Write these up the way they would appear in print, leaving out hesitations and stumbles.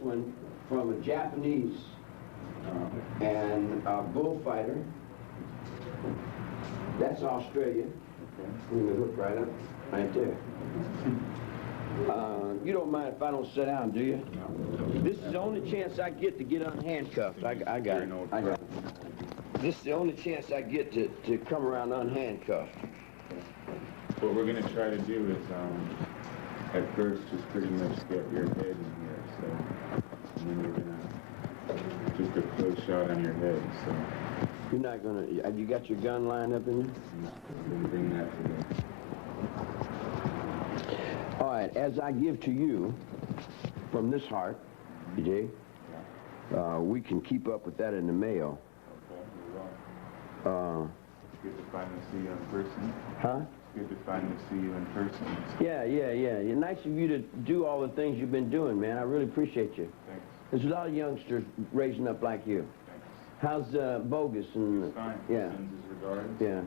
one from a Japanese and a bullfighter. That's Australia. Okay. Bring the hook right up, right there. You don't mind if I don't sit down, do you? No. This is the only chance I get to get unhandcuffed. I got it. I got it. This is the only chance I get to come around unhandcuffed. What we're going to try to do is, at first, just pretty much get your head in here, so, and then we're going to, just a close shot on your head, so. You're not going to, have you got your gun lined up in there? No, we're going to bring that to the... All right, as I give to you from this heart, you dig? Yeah. We can keep up with that in the mail. Okay, we will. It's good to finally see you in person. Huh? It's good to finally see you in person. Yeah. Nice of you to do all the things you've been doing, man. I really appreciate you. Thanks. There's a lot of youngsters raising up like you. Thanks. How's Bogus? And He's fine. Yeah. Sends his regards. Yeah.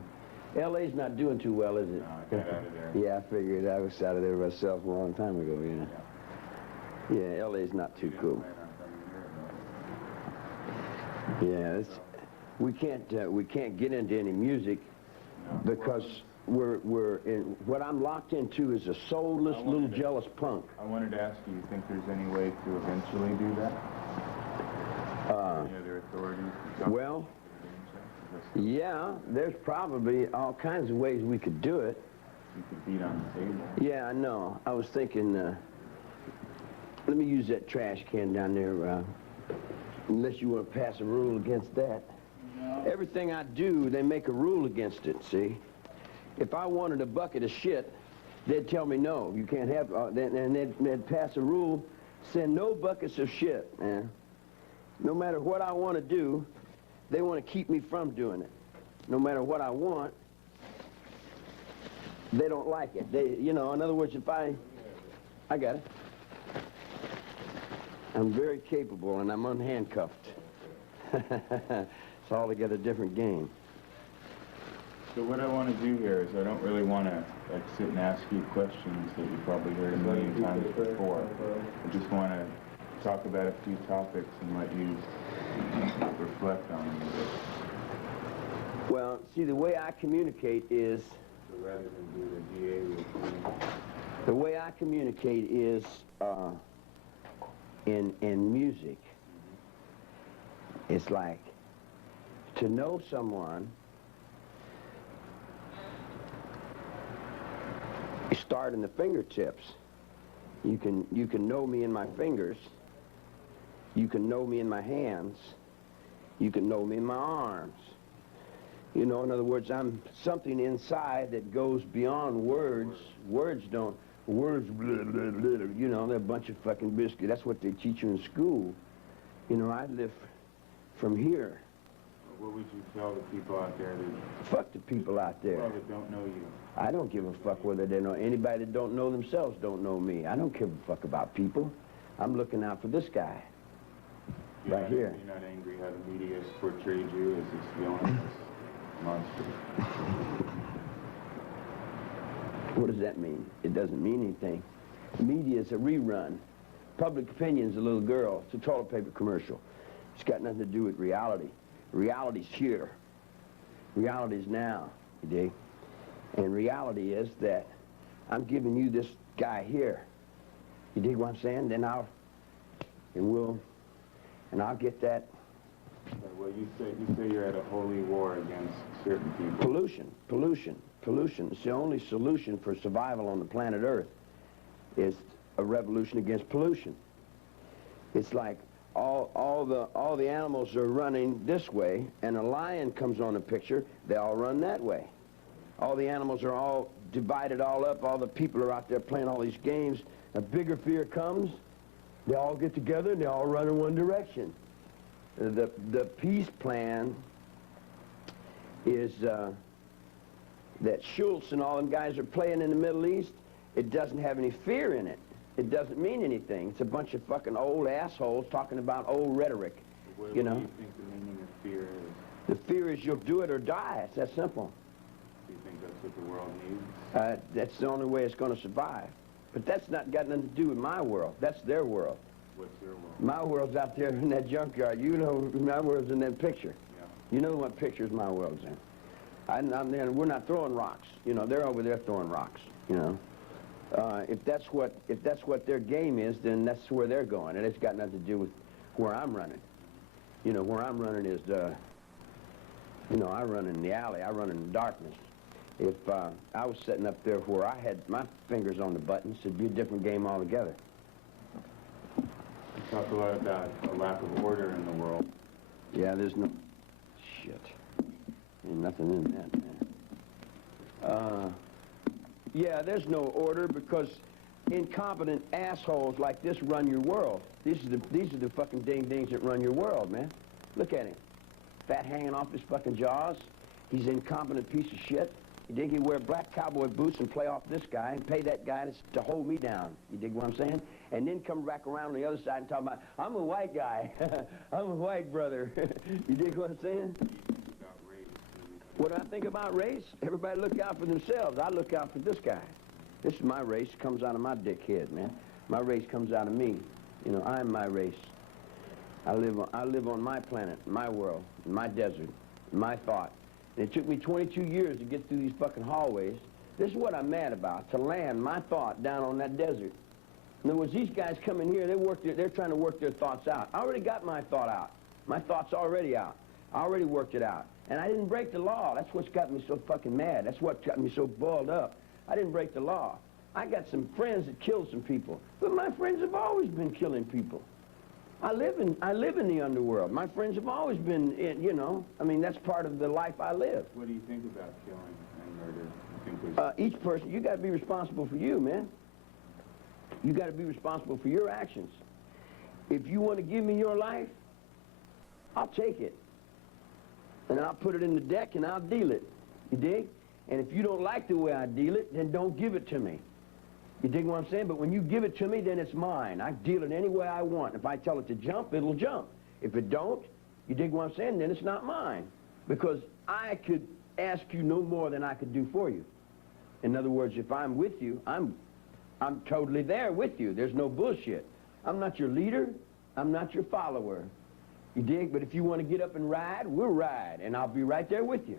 LA's not doing too well, is it? No, I got out of there. Yeah, I figured. I was out of there myself a long time ago, Yeah, LA's not too cool. Yeah, we can't get into any music because we're in, what I'm locked into is a soulless little jealous punk. I wanted to ask you think there's any way to eventually do that? Any other authorities? Well, yeah, there's probably all kinds of ways we could do it. You could beat on the table. Yeah, I know. I was thinking, let me use that trash can down there, unless you want to pass a rule against that. No. Everything I do, they make a rule against it, see? If I wanted a bucket of shit, they'd tell me no, you can't have, and they'd pass a rule, send no buckets of shit, man. No matter what I want to do, they want to keep me from doing it. No matter what I want, they don't like it. They, in other words, if I got it. I'm very capable and I'm unhandcuffed. It's altogether a different game. So what I want to do here is I don't really want to sit and ask you questions that you probably heard a million times before. I just want to talk about a few topics and let you reflect on them a bit. Well, see, the way I communicate is... So rather than do the GA routine... The way I communicate is in music. It's like to know someone, you start in the fingertips. You can know me in my fingers. You can know me in my hands. You can know me in my arms. In other words, I'm something inside that goes beyond words. Words, blah, blah, blah, they're a bunch of fucking biscuits. That's what they teach you in school. I live from here. What would you tell the people out there that... Fuck the people out there. Well, that don't know you. I don't give a fuck whether they know. Anybody that don't know themselves don't know me. I don't give a fuck about people. I'm looking out for this guy. Right here. You're not angry how the media has portrayed you as this villainous monster. What does that mean? It doesn't mean anything. The media is a rerun. Public opinion's a little girl. It's a toilet paper commercial. It's got nothing to do with reality. Reality's here. Reality's now, you dig? And reality is that I'm giving you this guy here. You dig what I'm saying? Then I'll get that. Well, you say you're at a holy war against certain people. Pollution. It's the only solution for survival on the planet Earth is a revolution against pollution. It's like all the animals are running this way, and a lion comes on the picture, they all run that way. All the animals are all divided all up, all the people are out there playing all these games. A bigger fear comes, they all get together and they all run in one direction. The peace plan is that Schultz and all them guys are playing in the Middle East. It doesn't have any fear in it. It doesn't mean anything. It's a bunch of fucking old assholes talking about old rhetoric. What do you think the meaning of fear is? The fear is you'll do it or die. It's that simple. Do you think that's what the world needs? That's the only way it's going to survive. But that's not got nothing to do with my world. That's their world. What's your world? My world's out there in that junkyard. You know, my world's in that picture. Yeah. You know what pictures my world's in. I'm there, and we're not throwing rocks. You know, they're over there throwing rocks. You know, if that's what their game is, then that's where they're going, and it's got nothing to do with where I'm running. You know, where I'm running is you know, I run in the alley. I run in the darkness. If I was sitting up there where I had my fingers on the buttons, it'd be a different game altogether. You talk a lot about a lack of order in the world. Yeah, there's no... Shit. Ain't nothing in that, man. Yeah, there's no order because incompetent assholes like this run your world. These are the fucking ding-dings that run your world, man. Look at him. Fat hanging off his fucking jaws. He's an incompetent piece of shit. You dig? He wear black cowboy boots and play off this guy and pay that guy to hold me down. You dig what I'm saying? And then come back around on the other side and talk about, I'm a white guy. I'm a white brother. You dig what I'm saying? What do I think about race? Everybody look out for themselves. I look out for this guy. This is my race. Comes out of my dickhead, man. My race comes out of me. You know, I'm my race. I live on my planet, my world, my desert, my thought. And it took me 22 years to get through these fucking hallways. This is what I'm mad about, to land my thought down on that desert. In other words, these guys come in here, they're trying to work their thoughts out. I already got my thought out. My thought's already out. I already worked it out. And I didn't break the law. That's what's got me so fucking mad. That's what got me so balled up. I didn't break the law. I got some friends that killed some people. But my friends have always been killing people. I live in the underworld. My friends have always been, you know, I mean, that's part of the life I live. What do you think about killing and murder? You think each person, you got to be responsible for you, man. You got to be responsible for your actions. If you want to give me your life, I'll take it. And I'll put it in the deck and I'll deal it. You dig? And if you don't like the way I deal it, then don't give it to me. You dig what I'm saying? But when you give it to me, then it's mine. I deal it any way I want. If I tell it to jump, it'll jump. If it don't, you dig what I'm saying, then it's not mine. Because I could ask you no more than I could do for you. In other words, if I'm with you, I'm totally there with you. There's no bullshit. I'm not your leader. I'm not your follower. You dig? But if you want to get up and ride, we'll ride. And I'll be right there with you.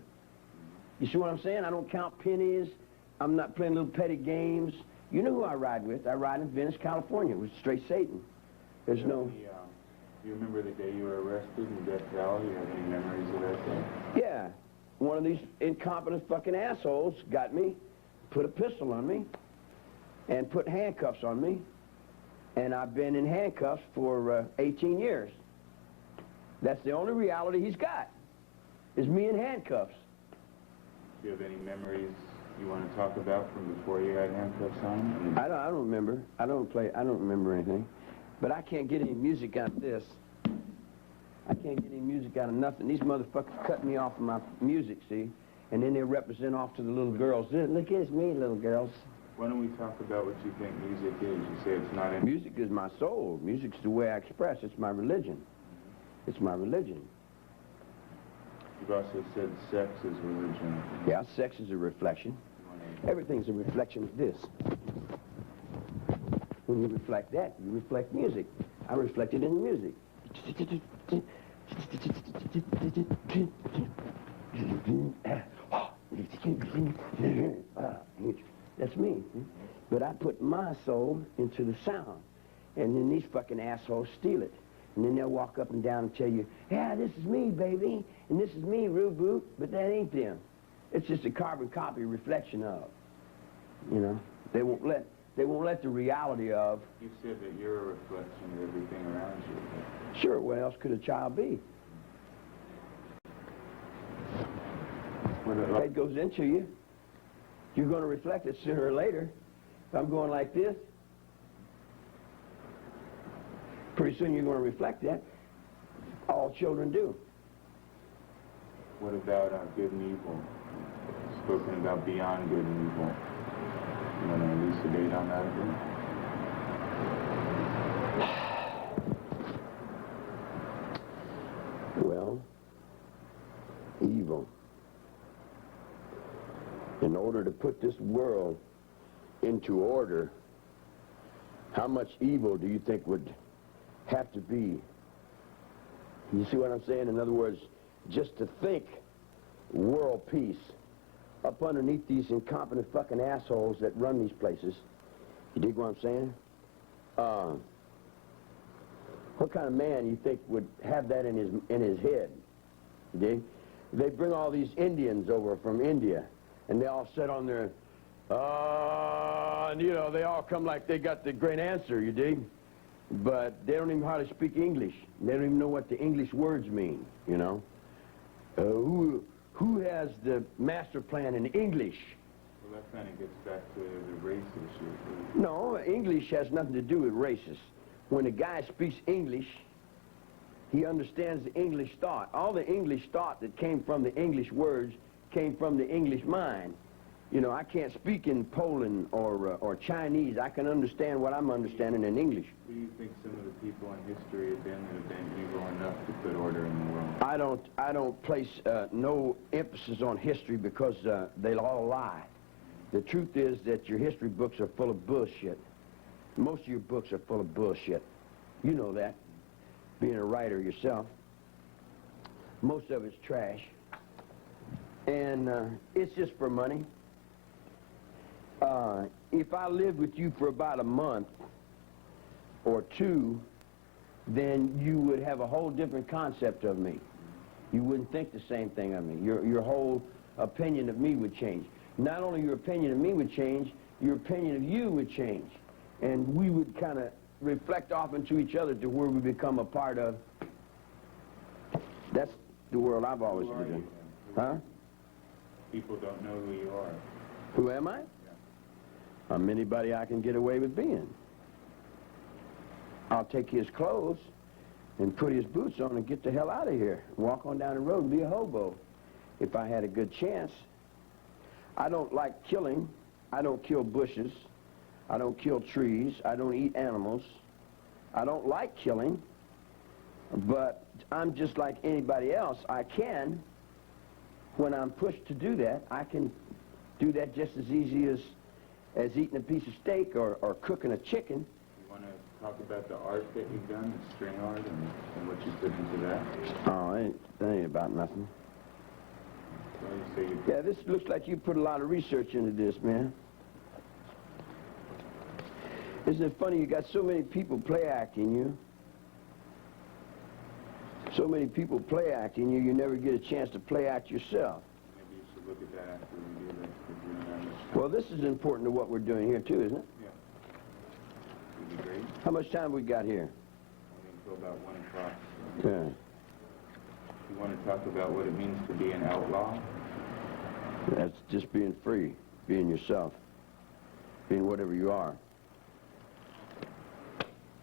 You see what I'm saying? I don't count pennies. I'm not playing little petty games. You know who I ride with? I ride in Venice, California with straight Satan. There's no... You remember the day you were arrested in Death Valley? You have any memories of that day? Yeah. One of these incompetent fucking assholes got me, put a pistol on me, and put handcuffs on me. And I've been in handcuffs for 18 years. That's the only reality he's got, is me in handcuffs. Do you have any memories you want to talk about from before you had handcuffs on? I don't remember. I don't remember anything. But I can't get any music out of this. I can't get any music out of nothing. These motherfuckers cut me off of my music, see? And then they represent off to the little girls. Look, it's me, little girls. Why don't we talk about what you think music is? You say it's not in... Music is my soul. Music's the way I express. It's my religion. It's my religion. You've also said sex is religion. Yeah, sex is a reflection. Everything's a reflection of this. When you reflect that, you reflect music. I reflect it in the music. That's me. But I put my soul into the sound. And then these fucking assholes steal it. And then they'll walk up and down and tell you, yeah, this is me, baby. And this is me, Rubu. But that ain't them. It's just a carbon copy reflection of. You know? They won't let the reality of... You said that you're a reflection of everything around you. Sure, what else could a child be? It goes into you. You're going to reflect it sooner or later. If I'm going like this, pretty soon you're going to reflect that. All children do. What about good and evil? Spoken about beyond good and evil. You want to elucidate on that a bit? Well, evil. In order to put this world into order, how much evil do you think would have to be. You see what I'm saying? In other words, just to think world peace up underneath these incompetent fucking assholes that run these places. You dig what I'm saying? What kind of man you think would have that in his head? You dig? They bring all these Indians over from India, and they all sit on their, and you know, they all come like they got the great answer, you dig? But they don't even hardly speak English. They don't even know what the English words mean, you know? Who has the master plan in English? Well, that kind of gets back to the race issue. No, English has nothing to do with races. When a guy speaks English, he understands the English thought. All the English thought that came from the English words came from the English mind. You know, I can't speak in Poland or Chinese. I can understand what I'm understanding in English. Who do you think some of the people in history have been evil enough to put order in the world? I don't place no emphasis on history because they'll all lie. The truth is that your history books are full of bullshit. Most of your books are full of bullshit. You know that, being a writer yourself. Most of it's trash. And it's just for money. If I lived with you for about a month or two, then you would have a whole different concept of me. You wouldn't think the same thing of me. Your whole opinion of me would change. Not only your opinion of me would change, your opinion of you would change. And we would kind of reflect off into each other to where we become a part of. That's the world I've always lived in. Huh? People don't know who you are. Who am I? Yeah. I'm anybody I can get away with being. I'll take his clothes and put his boots on and get the hell out of here. Walk on down the road and be a hobo if I had a good chance. I don't like killing. I don't kill bushes. I don't kill trees. I don't eat animals. I don't like killing, but I'm just like anybody else. I can, when I'm pushed to do that, I can do that just as easy as eating a piece of steak or cooking a chicken. You want to talk about the art that you've done, the string art, and what you put into that? Oh, that ain't about nothing. Well, yeah, this looks like you put a lot of research into this, man. Isn't it funny you got so many people play acting you? So many people play acting you, you never get a chance to play act yourself. Maybe you should look at that after we do this. Well, this is important to what we're doing here, too, isn't it? Yeah. Would be great. How much time we got here? Until about 1 o'clock. Yeah. You want to talk about what it means to be an outlaw? That's just being free, being yourself, being whatever you are.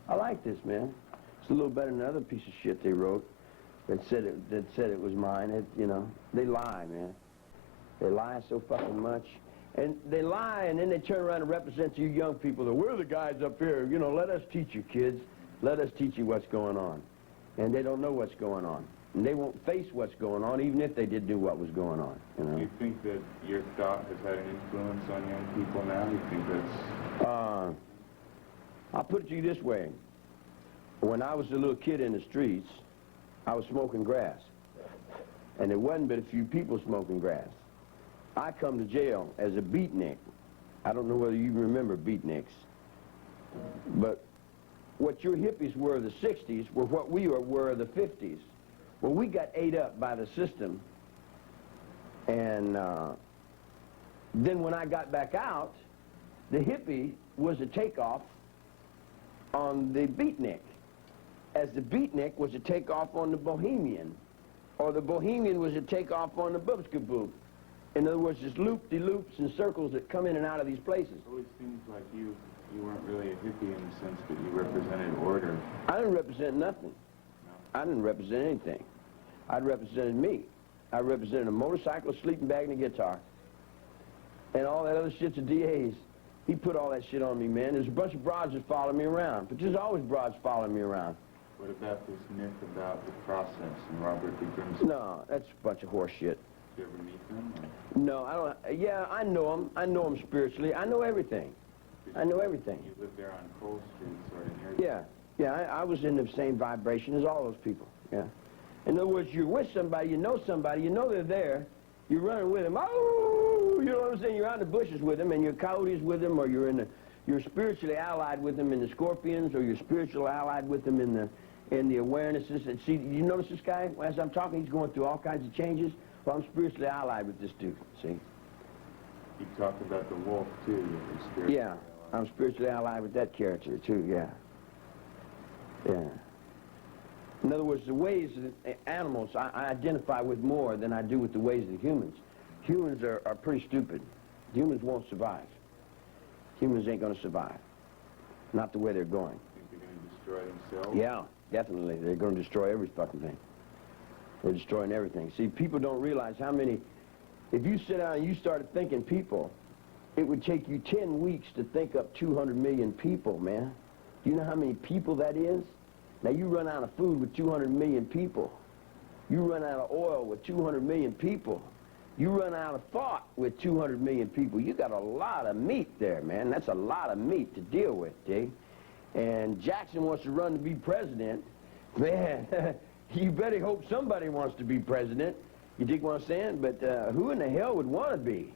I like this, man. It's a little better than another piece of shit they wrote that said it was mine. You know, they lie, man. They lie so fucking much. And they lie, and then they turn around and represent you young people that we're the guys up here. You know, let us teach you, kids. Let us teach you what's going on. And they don't know what's going on. And they won't face what's going on, even if they did know what was going on, you know. Do you think that your thought has had an influence on young people now? You think that's... I'll put it to you this way. When I was a little kid in the streets, I was smoking grass. And there wasn't but a few people smoking grass. I come to jail as a beatnik. I don't know whether you remember beatniks. But what your hippies were of the 60s were what we were of the 50s. Well, we got ate up by the system. And then when I got back out, the hippie was a takeoff on the beatnik, as the beatnik was a takeoff on the bohemian, or the bohemian was a takeoff on the boobskaboop. In other words, just loop-de-loops and circles that come in and out of these places. It always seems like you weren't really a hippie in the sense that you represented order. I didn't represent nothing. No. I didn't represent anything. I represented me. I represented a motorcycle, a sleeping bag, and a guitar. And all that other shit's a DA's. He put all that shit on me, man. There's a bunch of broads that follow me around, but there's always broads following me around. What about this myth about the process and Robert D. Grimsley? No, that's a bunch of horse shit. Did you ever meet them? Or? No, I don't. Yeah, I know him. I know him spiritually. I know everything. I know everything. You lived there on Cole Street, sort of near. Yeah, I was in the same vibration as all those people, yeah. In other words, you're with somebody, you know they're there, you're running with them, oh, you know what I'm saying? You're out in the bushes with them, and you're coyotes with them, or you're spiritually allied with them in the scorpions, or you're spiritually allied with them in the awarenesses. And see, you notice this guy? As I'm talking, he's going through all kinds of changes. Well, I'm spiritually allied with this dude, see? You talked about the wolf, too. You're spiritually Yeah, I'm spiritually allied with that character, too, yeah. Yeah. In other words, the ways of animals I identify with more than I do with the ways of the humans. Humans are pretty stupid. Humans won't survive. Humans ain't going to survive. Not the way they're going. Think they're going to destroy themselves? Yeah, definitely. They're going to destroy every fucking thing. They're destroying everything. See, people don't realize how many... If you sit down and you started thinking people, it would take you 10 weeks to think up 200 million people, man. Do you know how many people that is? Now, you run out of food with 200 million people. You run out of oil with 200 million people. You run out of thought with 200 million people. You got a lot of meat there, man. That's a lot of meat to deal with, dig? And Jackson wants to run to be president. Man, you better hope somebody wants to be president. You dig what I'm saying? But who in the hell would want to be?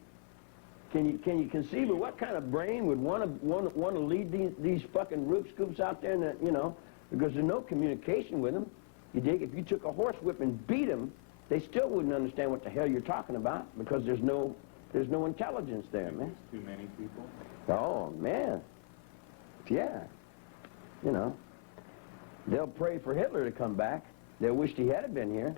Can you conceive of what kind of brain would want to lead these fucking Rube Scoops out there? And you know, because there's no communication with them. You dig? If you took a horsewhip and beat them, they still wouldn't understand what the hell you're talking about because there's no intelligence there, man. Too many people? Oh, man. Yeah. You know. They'll pray for Hitler to come back. They'll wish he had been here.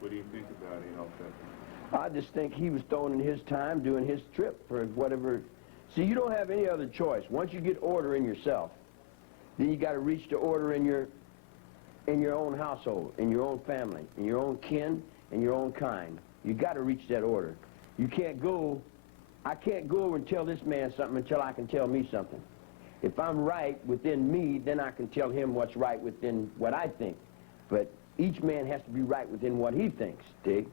What do you think about Adolf Hitler? I just think he was throwing in his time doing his trip for whatever. See, you don't have any other choice. Once you get order in yourself, then you got to reach the order in your own household, in your own family, in your own kin, in your own kind. You got to reach that order. You can't go, I can't go over and tell this man something until I can tell me something. If I'm right within me, then I can tell him what's right within what I think. But each man has to be right within what he thinks, dig?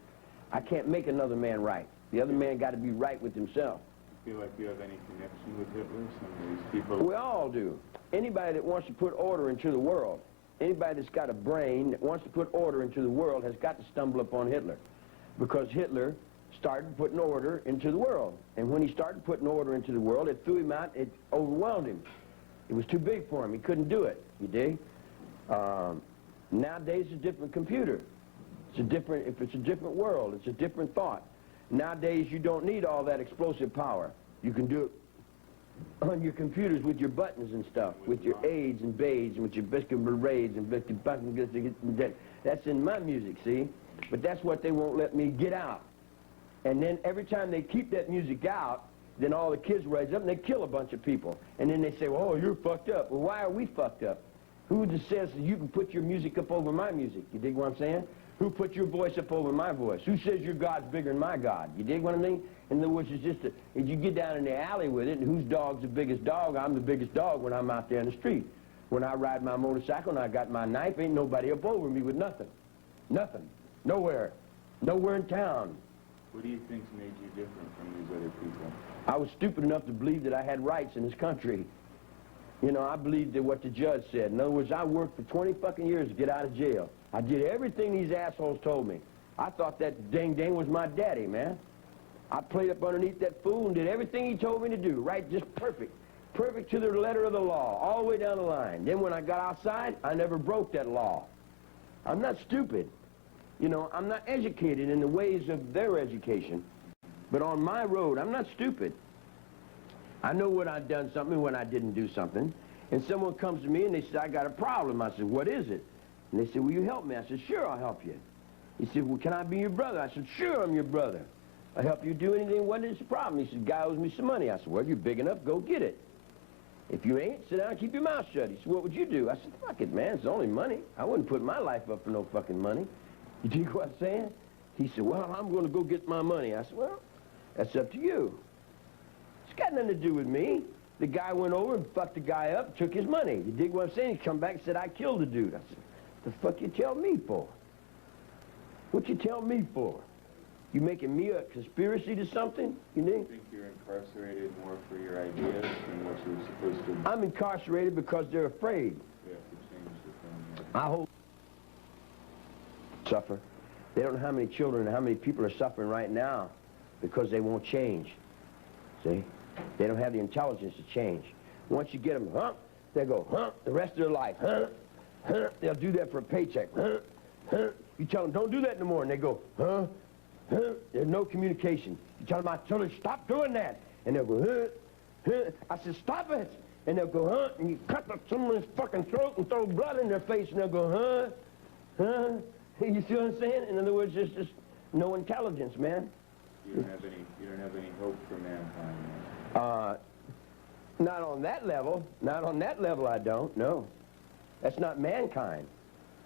I can't make another man right. The other man got to be right with himself. Do you feel like you have any connection with Hitler? Some of these people... We all do. Anybody that wants to put order into the world, anybody that's got a brain that wants to put order into the world has got to stumble upon Hitler. Because Hitler started putting order into the world. And when he started putting order into the world, it threw him out, it overwhelmed him. It was too big for him. He couldn't do it, you dig? Nowadays, it's a different computer. If it's a different world, it's a different thought. Nowadays, you don't need all that explosive power. You can do it on your computers with your buttons and stuff, with your aids and baids, and with your biscuit berets and biscuit buttons. That's in my music, see? But that's what they won't let me get out. And then every time they keep that music out, then all the kids rise up and they kill a bunch of people. And then they say, well, oh, you're fucked up. Well, why are we fucked up? Who just says that you can put your music up over my music? You dig what I'm saying? Who put your voice up over my voice? Who says your God's bigger than my God? You dig what I mean? In other words, it's just if you get down in the alley with it, and whose dog's the biggest dog, I'm the biggest dog when I'm out there in the street. When I ride my motorcycle and I got my knife, ain't nobody up over me with nothing. Nothing. Nowhere. Nowhere in town. What do you think's made you different from these other people? I was stupid enough to believe that I had rights in this country. You know, I believed that what the judge said. In other words, I worked for 20 fucking years to get out of jail. I did everything these assholes told me. I thought that dang was my daddy, man. I played up underneath that fool and did everything he told me to do, right? Just perfect. Perfect to the letter of the law, all the way down the line. Then when I got outside, I never broke that law. I'm not stupid. You know, I'm not educated in the ways of their education. But on my road, I'm not stupid. I know when I've done something and when I didn't do something. And someone comes to me and they say, I got a problem. I said, what is it? And they said, will you help me? I said, sure, I'll help you. He said, well, can I be your brother? I said, sure, I'm your brother. I'll help you do anything. What is the problem? He said, guy owes me some money. I said, well, you're big enough, go get it. If you ain't, sit down and keep your mouth shut. He said, what would you do? I said, fuck it, man, it's only money. I wouldn't put my life up for no fucking money. You dig what I'm saying? He said, well, I'm going to go get my money. I said, well, that's up to you. It's got nothing to do with me. The guy went over and fucked the guy up, took his money. You dig what I'm saying? He come back and said, I killed the dude. I said, the fuck you tell me for? What you tell me for? You making me a conspiracy to something? You think? You think you're incarcerated more for your ideas than what you're supposed to do? I'm incarcerated because they're afraid. I hope suffer. They don't know how many children and how many people are suffering right now because they won't change. See? They don't have the intelligence to change. Once you get them, they go, the rest of their life, they'll do that for a paycheck, You tell them, don't do that no more, and they go, There's no communication. You tell them, I tell them, stop doing that, and they'll go, I said, stop it, and they'll go, and you cut someone's fucking throat and throw blood in their face, and they'll go, You see what I'm saying? In other words, there's just no intelligence, man. You don't have any hope for mankind, man. Not on that level. Not on that level, I don't, no. That's not mankind.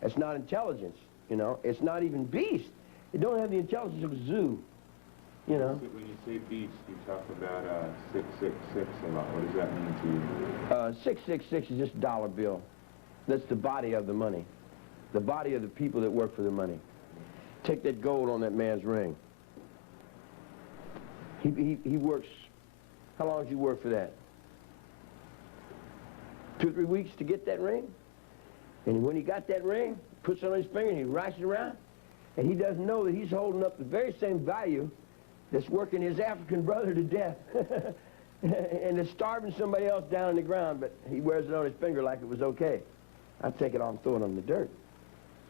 That's not intelligence, you know. It's not even beast. It don't have the intelligence of a zoo, you know. When you say beast, you talk about 666 a lot. What does that mean to you? 666 is just a dollar bill. That's the body of the money. The body of the people that work for the money. Take that gold on that man's ring. He works, how long does he work for that? 2 or 3 weeks to get that ring? And when he got that ring, puts it on his finger and he writes it around, and he doesn't know that he's holding up the very same value that's working his African brother to death and is starving somebody else down on the ground, but he wears it on his finger like it was okay. I'd take it off and throw it on the dirt.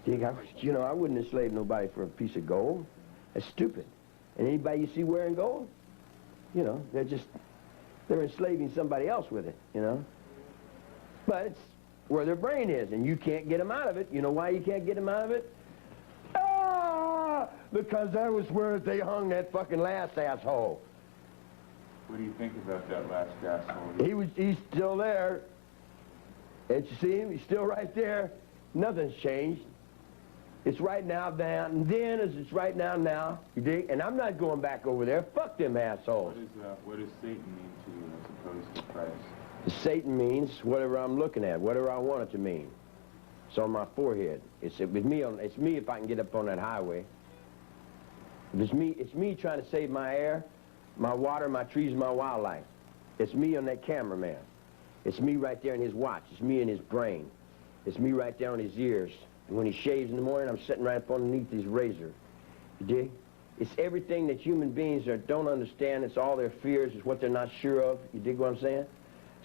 You know, I wouldn't enslave nobody for a piece of gold. That's stupid. And anybody you see wearing gold, you know, they're enslaving somebody else with it, you know. But it's where their brain is, and you can't get them out of it. You know why you can't get them out of it? Because that was where they hung that fucking last asshole. What do you think about that last asshole? He's still there. And you see him? He's still right there. Nothing's changed. It's right now, then as it's right now, you dig? And I'm not going back over there. Fuck them assholes. What does Satan mean to you as opposed to Christ? Satan means whatever I'm looking at, whatever I want it to mean. It's on my forehead. It's me if I can get up on that highway. It's me trying to save my air, my water, my trees, my wildlife. It's me on that cameraman. It's me right there in his watch. It's me in his brain. It's me right there on his ears. And when he shaves in the morning, I'm sitting right up underneath his razor. You dig? It's everything that human beings don't understand. It's all their fears. It's what they're not sure of. You dig what I'm saying?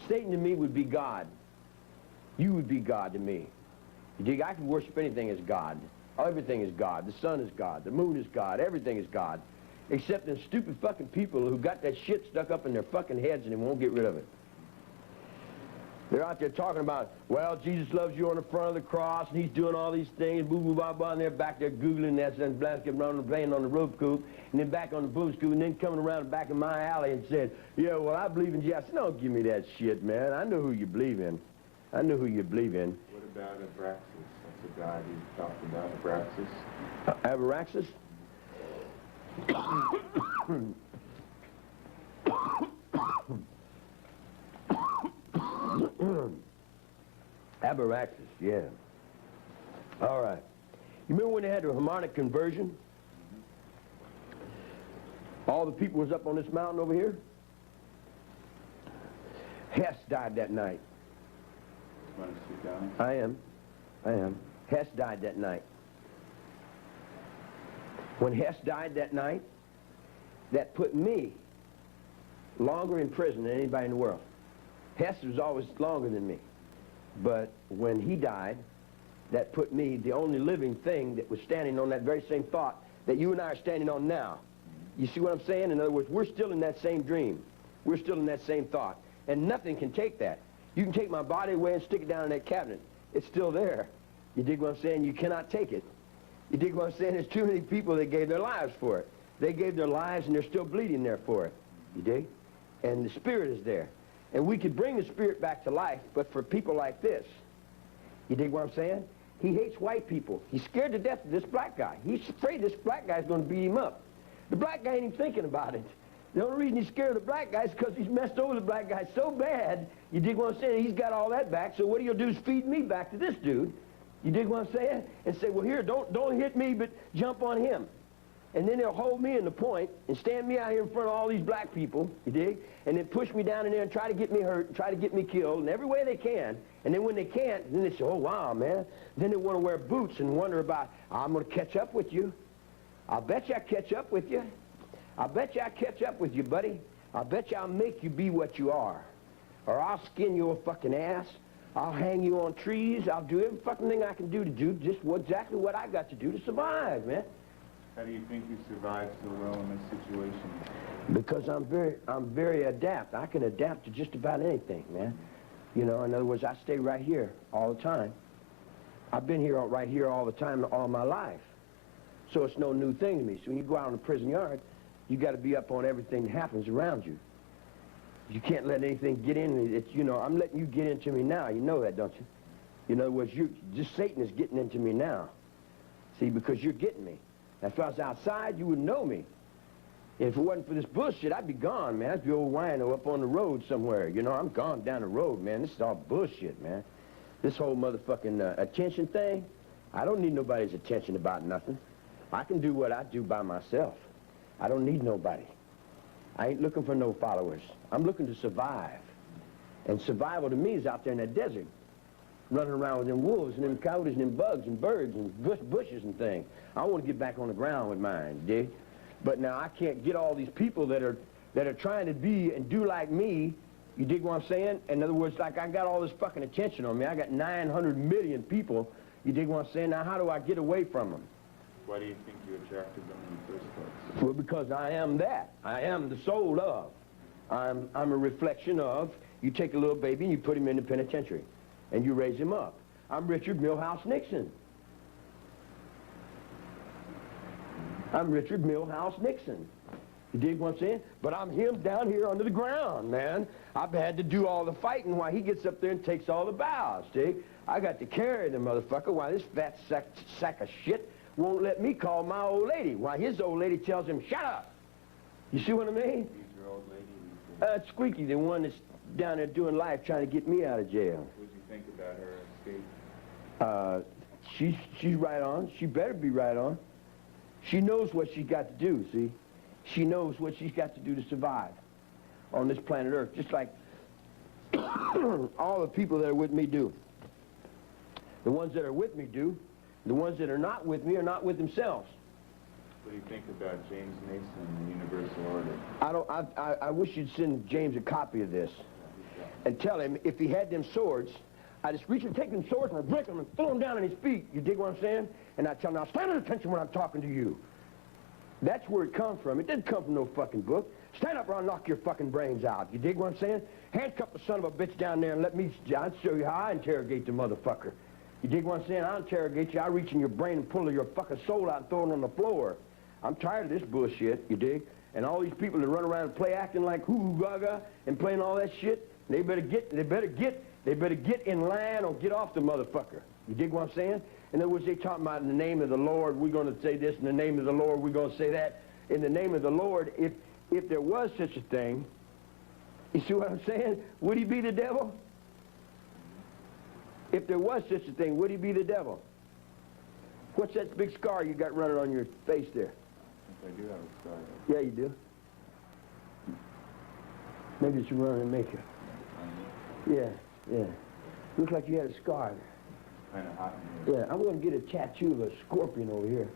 Satan to me would be God. You would be God to me. You dig? I could worship anything as God. Everything is God. The sun is God. The moon is God. Everything is God. Except the stupid fucking people who got that shit stuck up in their fucking heads and they won't get rid of it. They're out there talking about, well, Jesus loves you on the front of the cross, and he's doing all these things, boo-boo-ba-ba, and they're back there Googling that, and blasting around and playing on the rope scoop, and then back on the boom scoop, and then coming around the back of my alley and said, yeah, well, I believe in Jesus. I said, don't give me that shit, man. I know who you believe in. I know who you believe in. What about Abraxas? That's a guy you talked about, Abraxas. Abraxas? Abraxas, yeah. All right. You remember when they had the harmonic conversion? All the people was up on this mountain over here? Hess died that night. Want to sit down? I am. Hess died that night. When Hess died that night, that put me longer in prison than anybody in the world. Hess was always longer than me. But when he died, that put me, the only living thing that was standing on that very same thought that you and I are standing on now. You see what I'm saying? In other words, we're still in that same dream. We're still in that same thought. And nothing can take that. You can take my body away and stick it down in that cabinet. It's still there. You dig what I'm saying? You cannot take it. You dig what I'm saying? There's too many people that gave their lives for it. They gave their lives and they're still bleeding there for it. You dig? And the spirit is there. And we could bring the spirit back to life, but for people like this, you dig what I'm saying? He hates white people. He's scared to death of this black guy. He's afraid this black guy's going to beat him up. The black guy ain't even thinking about it. The only reason he's scared of the black guy is because he's messed over the black guy so bad, you dig what I'm saying? He's got all that back, so what he'll do is feed me back to this dude. You dig what I'm saying? And say, well, here, don't hit me, but jump on him. And then they'll hold me in the point and stand me out here in front of all these black people, you dig? And then push me down in there and try to get me hurt, and try to get me killed in every way they can. And then when they can't, then they say, oh, wow, man. Then they want to wear boots and wonder about, I'm going to catch up with you. I'll bet you I catch up with you. I'll bet you I catch up with you, buddy. I'll bet you I'll make you be what you are. Or I'll skin your fucking ass. I'll hang you on trees. I'll do every fucking thing I can do to do just exactly what I got to do to survive, man. How do you think you survived so well in this situation? Because I'm very adept. I can adapt to just about anything, man. You know, in other words, I stay right here all the time. I've been here right here all the time all my life. So it's no new thing to me. So when you go out in the prison yard, you got to be up on everything that happens around you. You can't let anything get in. It's, you know, I'm letting you get into me now. You know that, don't you? In other words, just Satan is getting into me now. See, because you're getting me. If I was outside, you would know me. If it wasn't for this bullshit, I'd be gone, man. I'd be old wino up on the road somewhere. You know, I'm gone down the road, man. This is all bullshit, man. This whole motherfucking attention thing, I don't need nobody's attention about nothing. I can do what I do by myself. I don't need nobody. I ain't looking for no followers. I'm looking to survive. And survival to me is out there in that desert, running around with them wolves and them coyotes and them bugs and birds and bushes and things. I want to get back on the ground with mine, dig? But now I can't get all these people that are trying to be and do like me. You dig what I'm saying? In other words, like I got all this fucking attention on me. I got 900 million people. You dig what I'm saying? Now how do I get away from them? Why do you think you attracted them in the first place? Well, because I am that. I am the soul of. I'm a reflection of. You take a little baby and you put him in the penitentiary, and you raise him up. I'm Richard Milhouse Nixon. I'm Richard Milhouse Nixon. You dig what I'm saying? But I'm him down here under the ground, man. I've had to do all the fighting while he gets up there and takes all the bows, dig? I got to carry the motherfucker while this fat sack of shit won't let me call my old lady. Why, his old lady tells him, shut up. You see what I mean? Who's your old lady? Squeaky, the one that's down there doing life trying to get me out of jail. What did you think about her escape? She's right on. She better be right on. She knows what she's got to do, see? She knows what she's got to do to survive on this planet Earth, just like all the people that are with me do. The ones that are with me do. The ones that are not with me are not with themselves. What do you think about James Mason and the Universal Order? I wish you'd send James a copy of this and tell him if he had them swords, I just reach and take them swords and I break them and throw them down on his feet. You dig what I'm saying? And I tell him, now stand at attention when I'm talking to you. That's where it comes from. It didn't come from no fucking book. Stand up or I'll knock your fucking brains out. You dig what I'm saying? Handcuff the son of a bitch down there and I'll show you how I interrogate the motherfucker. You dig what I'm saying? I'll interrogate you. I'll reach in your brain and pull your fucking soul out and throw it on the floor. I'm tired of this bullshit, you dig? And all these people that run around and play acting like hoo-hoo gaga and playing all that shit, they better get in line or get off the motherfucker. You dig what I'm saying? In other words, they talking about in the name of the Lord, we're going to say this. In the name of the Lord, we're going to say that. In the name of the Lord, if there was such a thing, you see what I'm saying? Would he be the devil? If there was such a thing, would he be the devil? What's that big scar you got running on your face there? I do have a scar. Yeah, you do. Maybe it's running in makeup. Yeah. Looks like you had a scar there. Kind of hot in here. Yeah, I'm going to get a tattoo of a scorpion over here.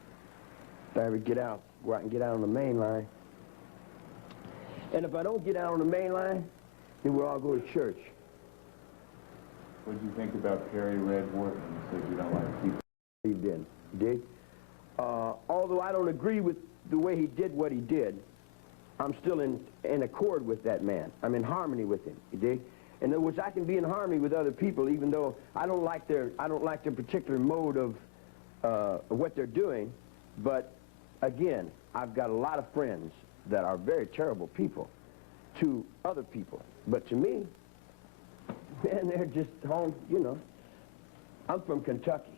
If I ever go out and get out on the main line. And if I don't get out on the main line, then we'll all go to church. What did you think about Perry Red Wharton? You said you don't like people. He did. Dig? Although I don't agree with the way he did what he did, I'm still in accord with that man. I'm in harmony with him. You dig? In other words, I can be in harmony with other people, even though I don't like their particular mode of what they're doing. But again, I've got a lot of friends that are very terrible people to other people. But to me, man, they're just home, you know. I'm from Kentucky.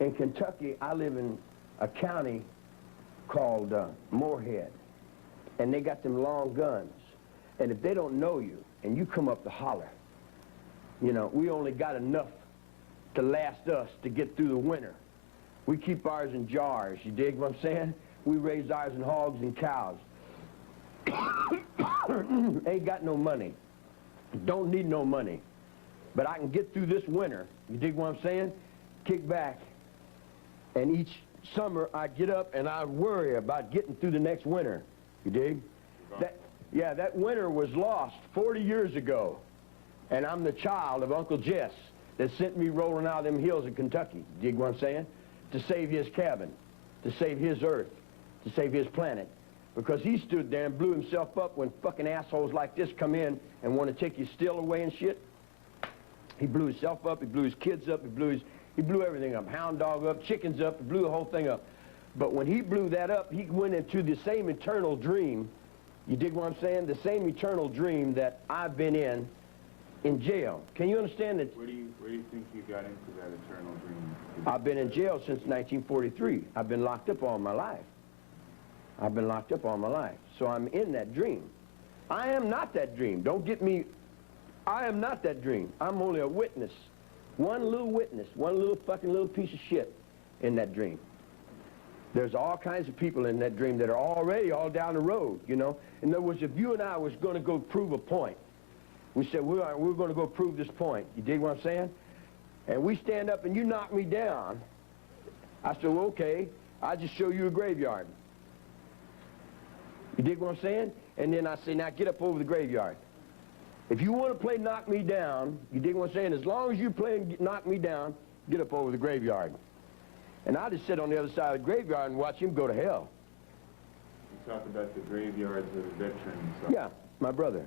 In Kentucky, I live in a county called Moorhead. And they got them long guns. And if they don't know you, and you come up to holler, you know, we only got enough to last us to get through the winter. We keep ours in jars, you dig what I'm saying? We raise ours in hogs and cows. Ain't got no money. Don't need no money. But I can get through this winter. You dig what I'm saying? Kick back. And each summer I get up and I worry about getting through the next winter. You dig? That winter was lost 40 years ago. And I'm the child of Uncle Jess that sent me rolling out of them hills in Kentucky. You dig what I'm saying? To save his cabin, to save his earth, to save his planet. Because he stood there and blew himself up when fucking assholes like this come in and want to take your steel away and shit. He blew himself up, he blew his kids up, he blew everything up. Hound dog up, chickens up, he blew the whole thing up. But when he blew that up, he went into the same eternal dream. You dig what I'm saying? The same eternal dream that I've been in jail. Can you understand that? Where do you think you got into that eternal dream? I've been in jail since 1943. I've been locked up all my life. I've been locked up all my life. So I'm in that dream. I am not that dream. Don't get me. I am not that dream. I'm only a witness. One little witness. One little fucking little piece of shit in that dream. There's all kinds of people in that dream that are already all down the road, you know. In other words, if you and I was going to go prove a point, we said, we're going to go prove this point. You dig what I'm saying? And we stand up and you knock me down. I said, well, okay, I'll just show you a graveyard. You dig what I'm saying? And then I say, now get up over the graveyard. If you want to play knock me down, you dig what I'm saying? As long as you play knock me down, get up over the graveyard. And I just sit on the other side of the graveyard and watch him go to hell. You talk about the graveyards of the veterans. Yeah, my brother.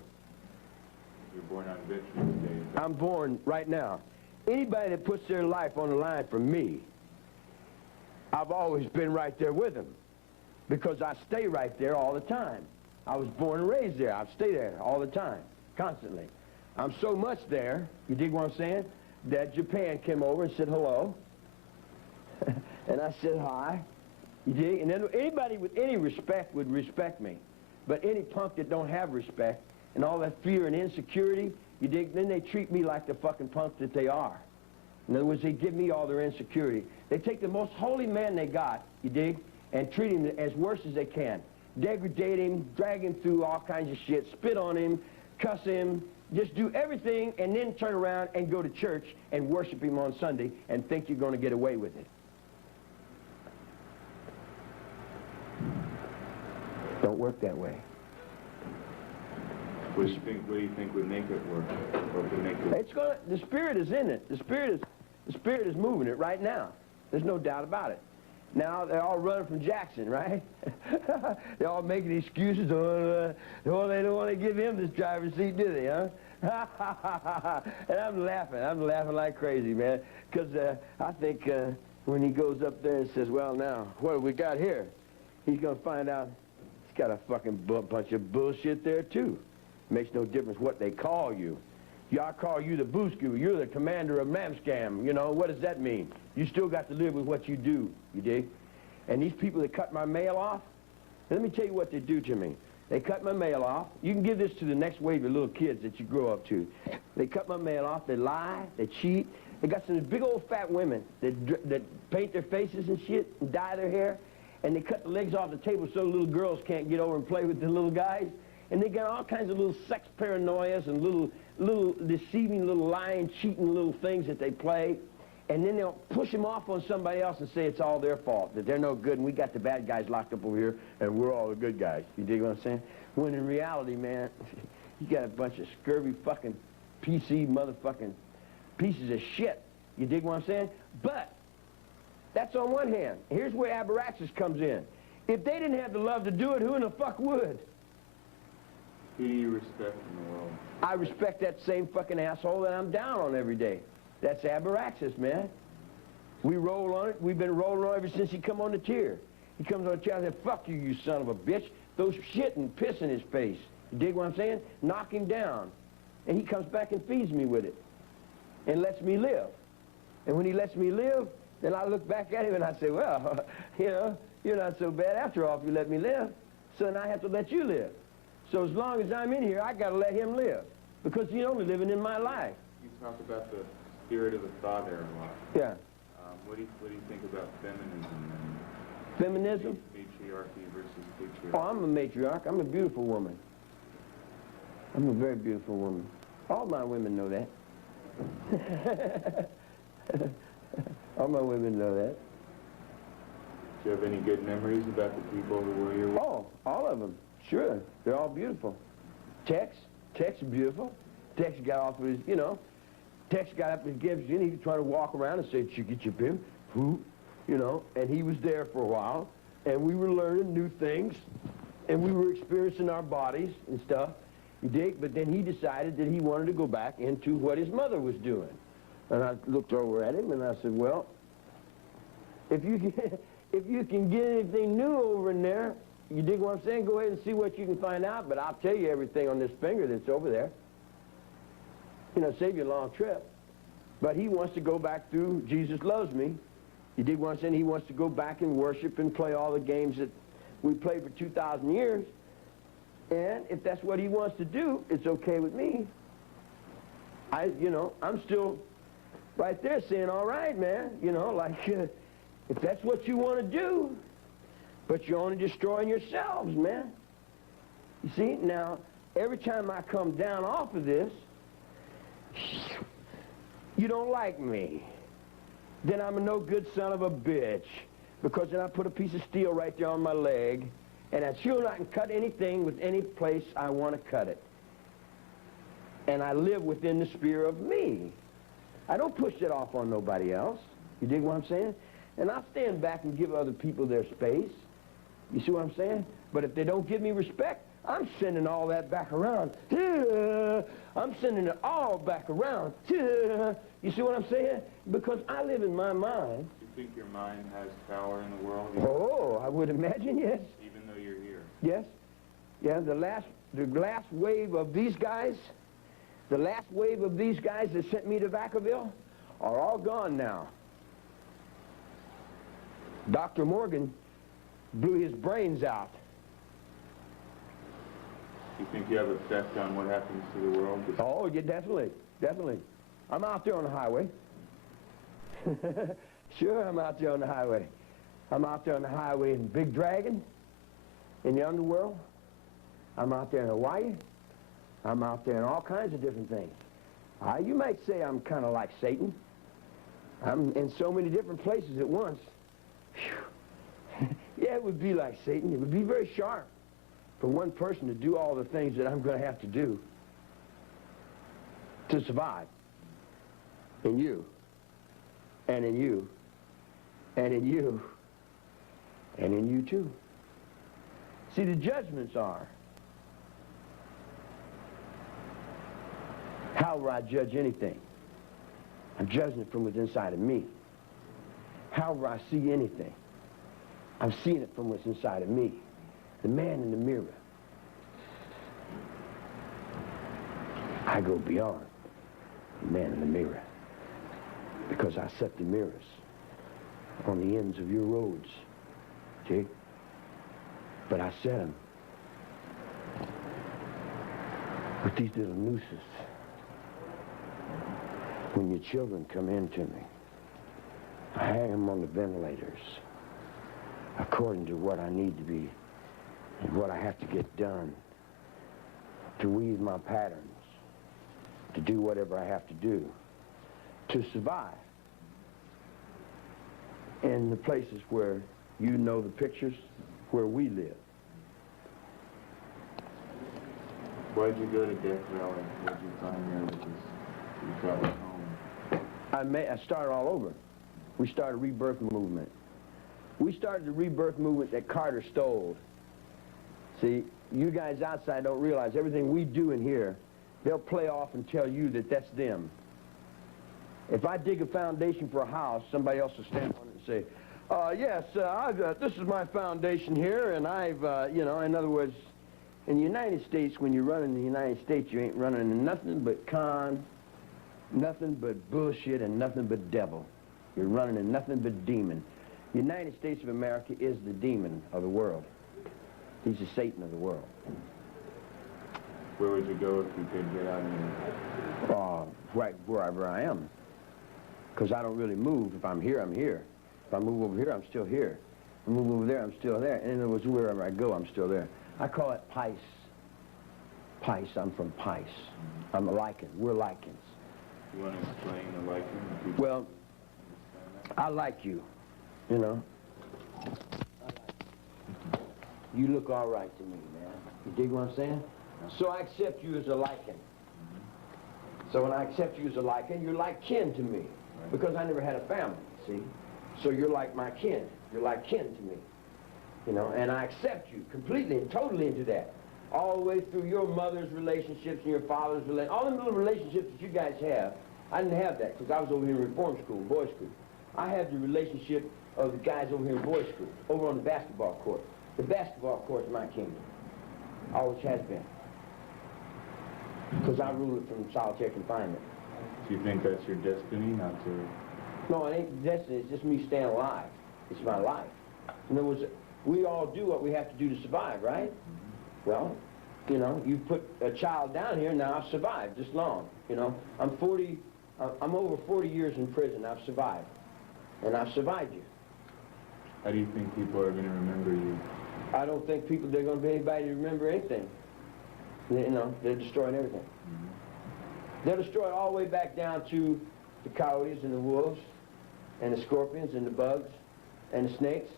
You're born on Veterans Day. I'm born right now. Anybody that puts their life on the line for me, I've always been right there with them. Because I stay right there all the time. I was born and raised there. I stay there all the time, constantly. I'm so much there, you dig what I'm saying, that Japan came over and said hello. And I said hi. You dig? And then anybody with any respect would respect me. But any punk that don't have respect and all that fear and insecurity, you dig, then they treat me like the fucking punk that they are. In other words, they give me all their insecurity. They take the most holy man they got, you dig, and treat him as worse as they can. Degrade him, drag him through all kinds of shit, spit on him, cuss him, just do everything and then turn around and go to church and worship him on Sunday and think you're going to get away with it. Don't work that way. What do you think would make it work? Or would make it... It's gonna. The spirit is in it. The spirit is moving it right now. There's no doubt about it. Now they're all running from Jackson, right? They're all making excuses. Oh, they don't want to give him this driver's seat, do they? Huh? And I'm laughing like crazy, man, because I think when he goes up there and says, "Well, now what have we got here?" He's gonna find out he's got a fucking bunch of bullshit there too. Makes no difference what they call you. I call you the Boosku. You're the commander of Mamscam. You know, what does that mean? You still got to live with what you do, you dig? And these people that cut my mail off, let me tell you what they do to me. They cut my mail off. You can give this to the next wave of little kids that you grow up to. They cut my mail off. They lie. They cheat. They got some big old fat women that paint their faces and shit and dye their hair. And they cut the legs off the table so little girls can't get over and play with the little guys. And they got all kinds of little sex paranoias and little deceiving, little lying, cheating little things that they play. And then they'll push them off on somebody else and say it's all their fault, that they're no good and we got the bad guys locked up over here and we're all the good guys. You dig what I'm saying? When in reality, man, you got a bunch of scurvy fucking PC motherfucking pieces of shit. You dig what I'm saying? But that's on one hand. Here's where Abaraxis comes in. If they didn't have the love to do it, who in the fuck would? Who do you respect in the world? I respect that same fucking asshole that I'm down on every day. That's Abaraxis, man. We roll on it. We've been rolling on it ever since he come on the tier. He comes on the tier and says, "Fuck you, you son of a bitch." Those shit and piss in his face. You dig what I'm saying? Knock him down. And he comes back and feeds me with it. And lets me live. And when he lets me live, then I look back at him and I say, well, you know, you're not so bad after all if you let me live. So then I have to let you live. So as long as I'm in here, I got to let him live. Because he's only living in my life. You talk about the spirit of the father a lot. Yeah. What do you think about feminism and Feminism? matriarchy versus patriarchy? Oh, I'm a matriarch. I'm a beautiful woman. I'm a very beautiful woman. All my women know that. All my women know that. Do you have any good memories about the people who were here? Oh, all of them. Sure. They're all beautiful. Tex is beautiful. Tex got off his, you know, Tex got up and gives you, and he was trying to walk around and say, chicka chipim, who, you know, and he was there for a while, and we were learning new things, and we were experiencing our bodies and stuff, you dig? But then he decided that he wanted to go back into what his mother was doing. And I looked over at him, and I said, well, if you can get anything new over in there, you dig what I'm saying? Go ahead and see what you can find out, but I'll tell you everything on this finger that's over there. You know, save you a long trip. But he wants to go back through Jesus Loves Me. You dig what I'm saying? He wants to go back and worship and play all the games that we played for 2,000 years. And if that's what he wants to do, it's okay with me. You know, I'm still right there saying, all right, man. You know, like, if that's what you want to do, but you're only destroying yourselves, man. You see, now, every time I come down off of this, you don't like me. Then I'm a no good son of a bitch. Because then I put a piece of steel right there on my leg, and I sure I can cut anything with any place I want to cut it. And I live within the sphere of me. I don't push it off on nobody else. You dig what I'm saying? And I'll stand back and give other people their space. You see what I'm saying? But if they don't give me respect, I'm sending all that back around. I'm sending it all back around. You see what I'm saying? Because I live in my mind. Do you think your mind has power in the world? Oh, I would imagine, yes. Even though you're here? Yes. Yeah, the last wave of these guys, the last wave of these guys that sent me to Vacaville are all gone now. Dr. Morgan blew his brains out. You think you have effect on what happens to the world? Oh, yeah, definitely, definitely. I'm out there on the highway. Sure, I'm out there on the highway. I'm out there on the highway in Big Dragon, in the underworld. I'm out there in Hawaii. I'm out there in all kinds of different things. You might say I'm kind of like Satan. I'm in so many different places at once. Yeah, it would be like Satan. It would be very sharp for one person to do all the things that I'm going to have to do to survive. In you, and in you, and in you, and in you too. See, the judgments are, how will I judge anything? I'm judging it from within inside of me. How will I see anything? I'm seeing it from what's inside of me. The man in the mirror. I go beyond the man in the mirror. Because I set the mirrors on the ends of your roads, see? But I set them with these little nooses. When your children come in to me, I hang them on the ventilators according to what I need to be and what I have to get done to weave my patterns, to do whatever I have to do to survive in the places where you know the pictures where we live. Why'd you go to Death Valley? What'd you find there that you felt like home? I started all over. We started a rebirth movement. We started the rebirth movement that Carter stole. See, you guys outside don't realize everything we do in here, they'll play off and tell you that that's them. If I dig a foundation for a house, somebody else will stand on it and say, yes, this is my foundation here, and I've, you know, in other words, in the United States, when you run in the United States, you ain't running in nothing but con, nothing but bullshit, and nothing but devil. You're running in nothing but demon. The United States of America is the demon of the world. He's the Satan of the world. Where would you go if you could get out of here? Right wherever I am. Because I don't really move. If I'm here, I'm here. If I move over here, I'm still here. If I move over there, I'm still there. In other words, wherever I go, I'm still there. I call it Pice. Pice, I'm from Pice. I'm a lichen. We're lichens. You want to explain the liking? Well, I like you, you know. You look all right to me, man. You dig what I'm saying? So I accept you as a liking. So when I accept you as a liking, you're like kin to me. Because I never had a family, see? So you're like my kin. You're like kin to me. You know, and I accept you completely and totally into that. All the way through your mother's relationships and your father's relationships. All the little relationships that you guys have, I didn't have that because I was over here in reform school, boys' school. I had the relationship of the guys over here in boys' school, over on the basketball court. The basketball court is my kingdom. Always has been. Because I rule it from solitary confinement. Do you think that's your destiny, not to... No, it ain't destiny, it's just me staying alive. It's my life. In other words, we all do what we have to do to survive, right? Well, you know, you put a child down here, now I've survived this long, you know. I'm over 40 years in prison, I've survived. And I've survived you. How do you think people are going to remember you? I don't think they're going to be anybody to remember anything. You know, they're destroying everything. They'll destroy it all the way back down to the coyotes and the wolves and the scorpions and the bugs and the snakes.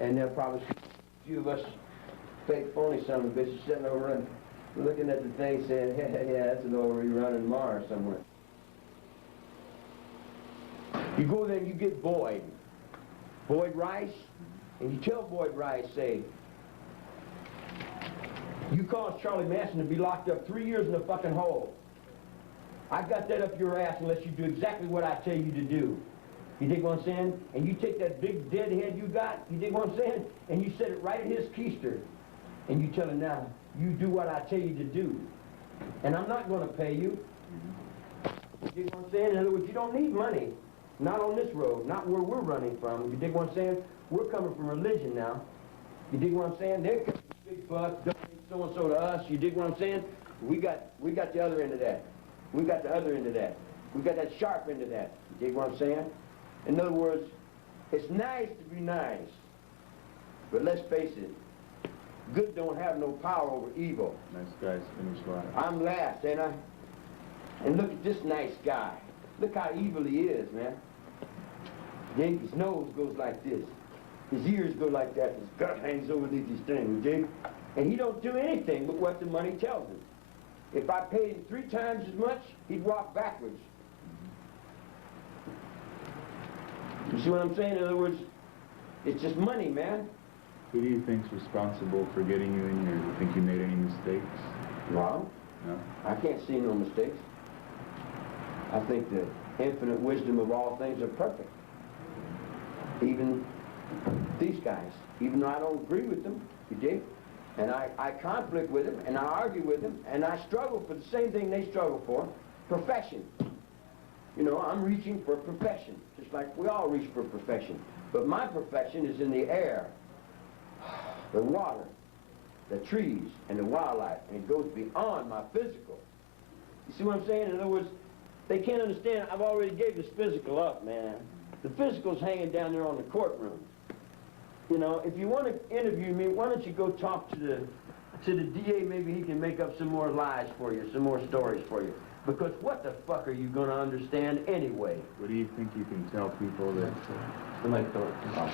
And there'll probably be a few of us fake phony son of a bitches sitting over and looking at the thing saying, yeah, that's an old rerun in Mars somewhere. You go there and you get Boyd Rice, and you tell Boyd Rice, say, you caused Charlie Manson to be locked up 3 years in a fucking hole. I got that up your ass unless you do exactly what I tell you to do. You dig what I'm saying? And you take that big dead head you got, you dig what I'm saying? And you set it right at his keister. And you tell him now, you do what I tell you to do. And I'm not going to pay you. You dig what I'm saying? In other words, you don't need money. Not on this road, not where we're running from. You dig what I'm saying? We're coming from religion now. You dig what I'm saying? They're coming big bucks, donate so-and-so to us. You dig what I'm saying? We got the other end of that. We got the other end of that. We got that sharp end of that. You dig what I'm saying? In other words, it's nice to be nice. But let's face it, good don't have no power over evil. Nice guys finish last. I'm last, ain't I? And look at this nice guy. Look how evil he is, man. Dig? His nose goes like this. His ears go like that. His gut hangs over these things, dig? And he don't do anything but what the money tells him. If I paid him 3 times as much, he'd walk backwards. You see what I'm saying? In other words, it's just money, man. Who do you think's responsible for getting you in here? Do you think you made any mistakes? No. No? I can't see no mistakes. I think the infinite wisdom of all things are perfect. Even these guys, even though I don't agree with them, you dig? And I conflict with them, and I argue with them, and I struggle for the same thing they struggle for, perfection. You know, I'm reaching for perfection, just like we all reach for perfection. But my perfection is in the air, the water, the trees, and the wildlife, and it goes beyond my physical. You see what I'm saying? In other words, they can't understand, I've already gave this physical up, man. The physical's hanging down there on the courtroom. You know, if you want to interview me, why don't you go talk to the DA, maybe he can make up some more lies for you, some more stories for you. Because what the fuck are you going to understand anyway? What do you think you can tell people that... Somebody throw it. Oh.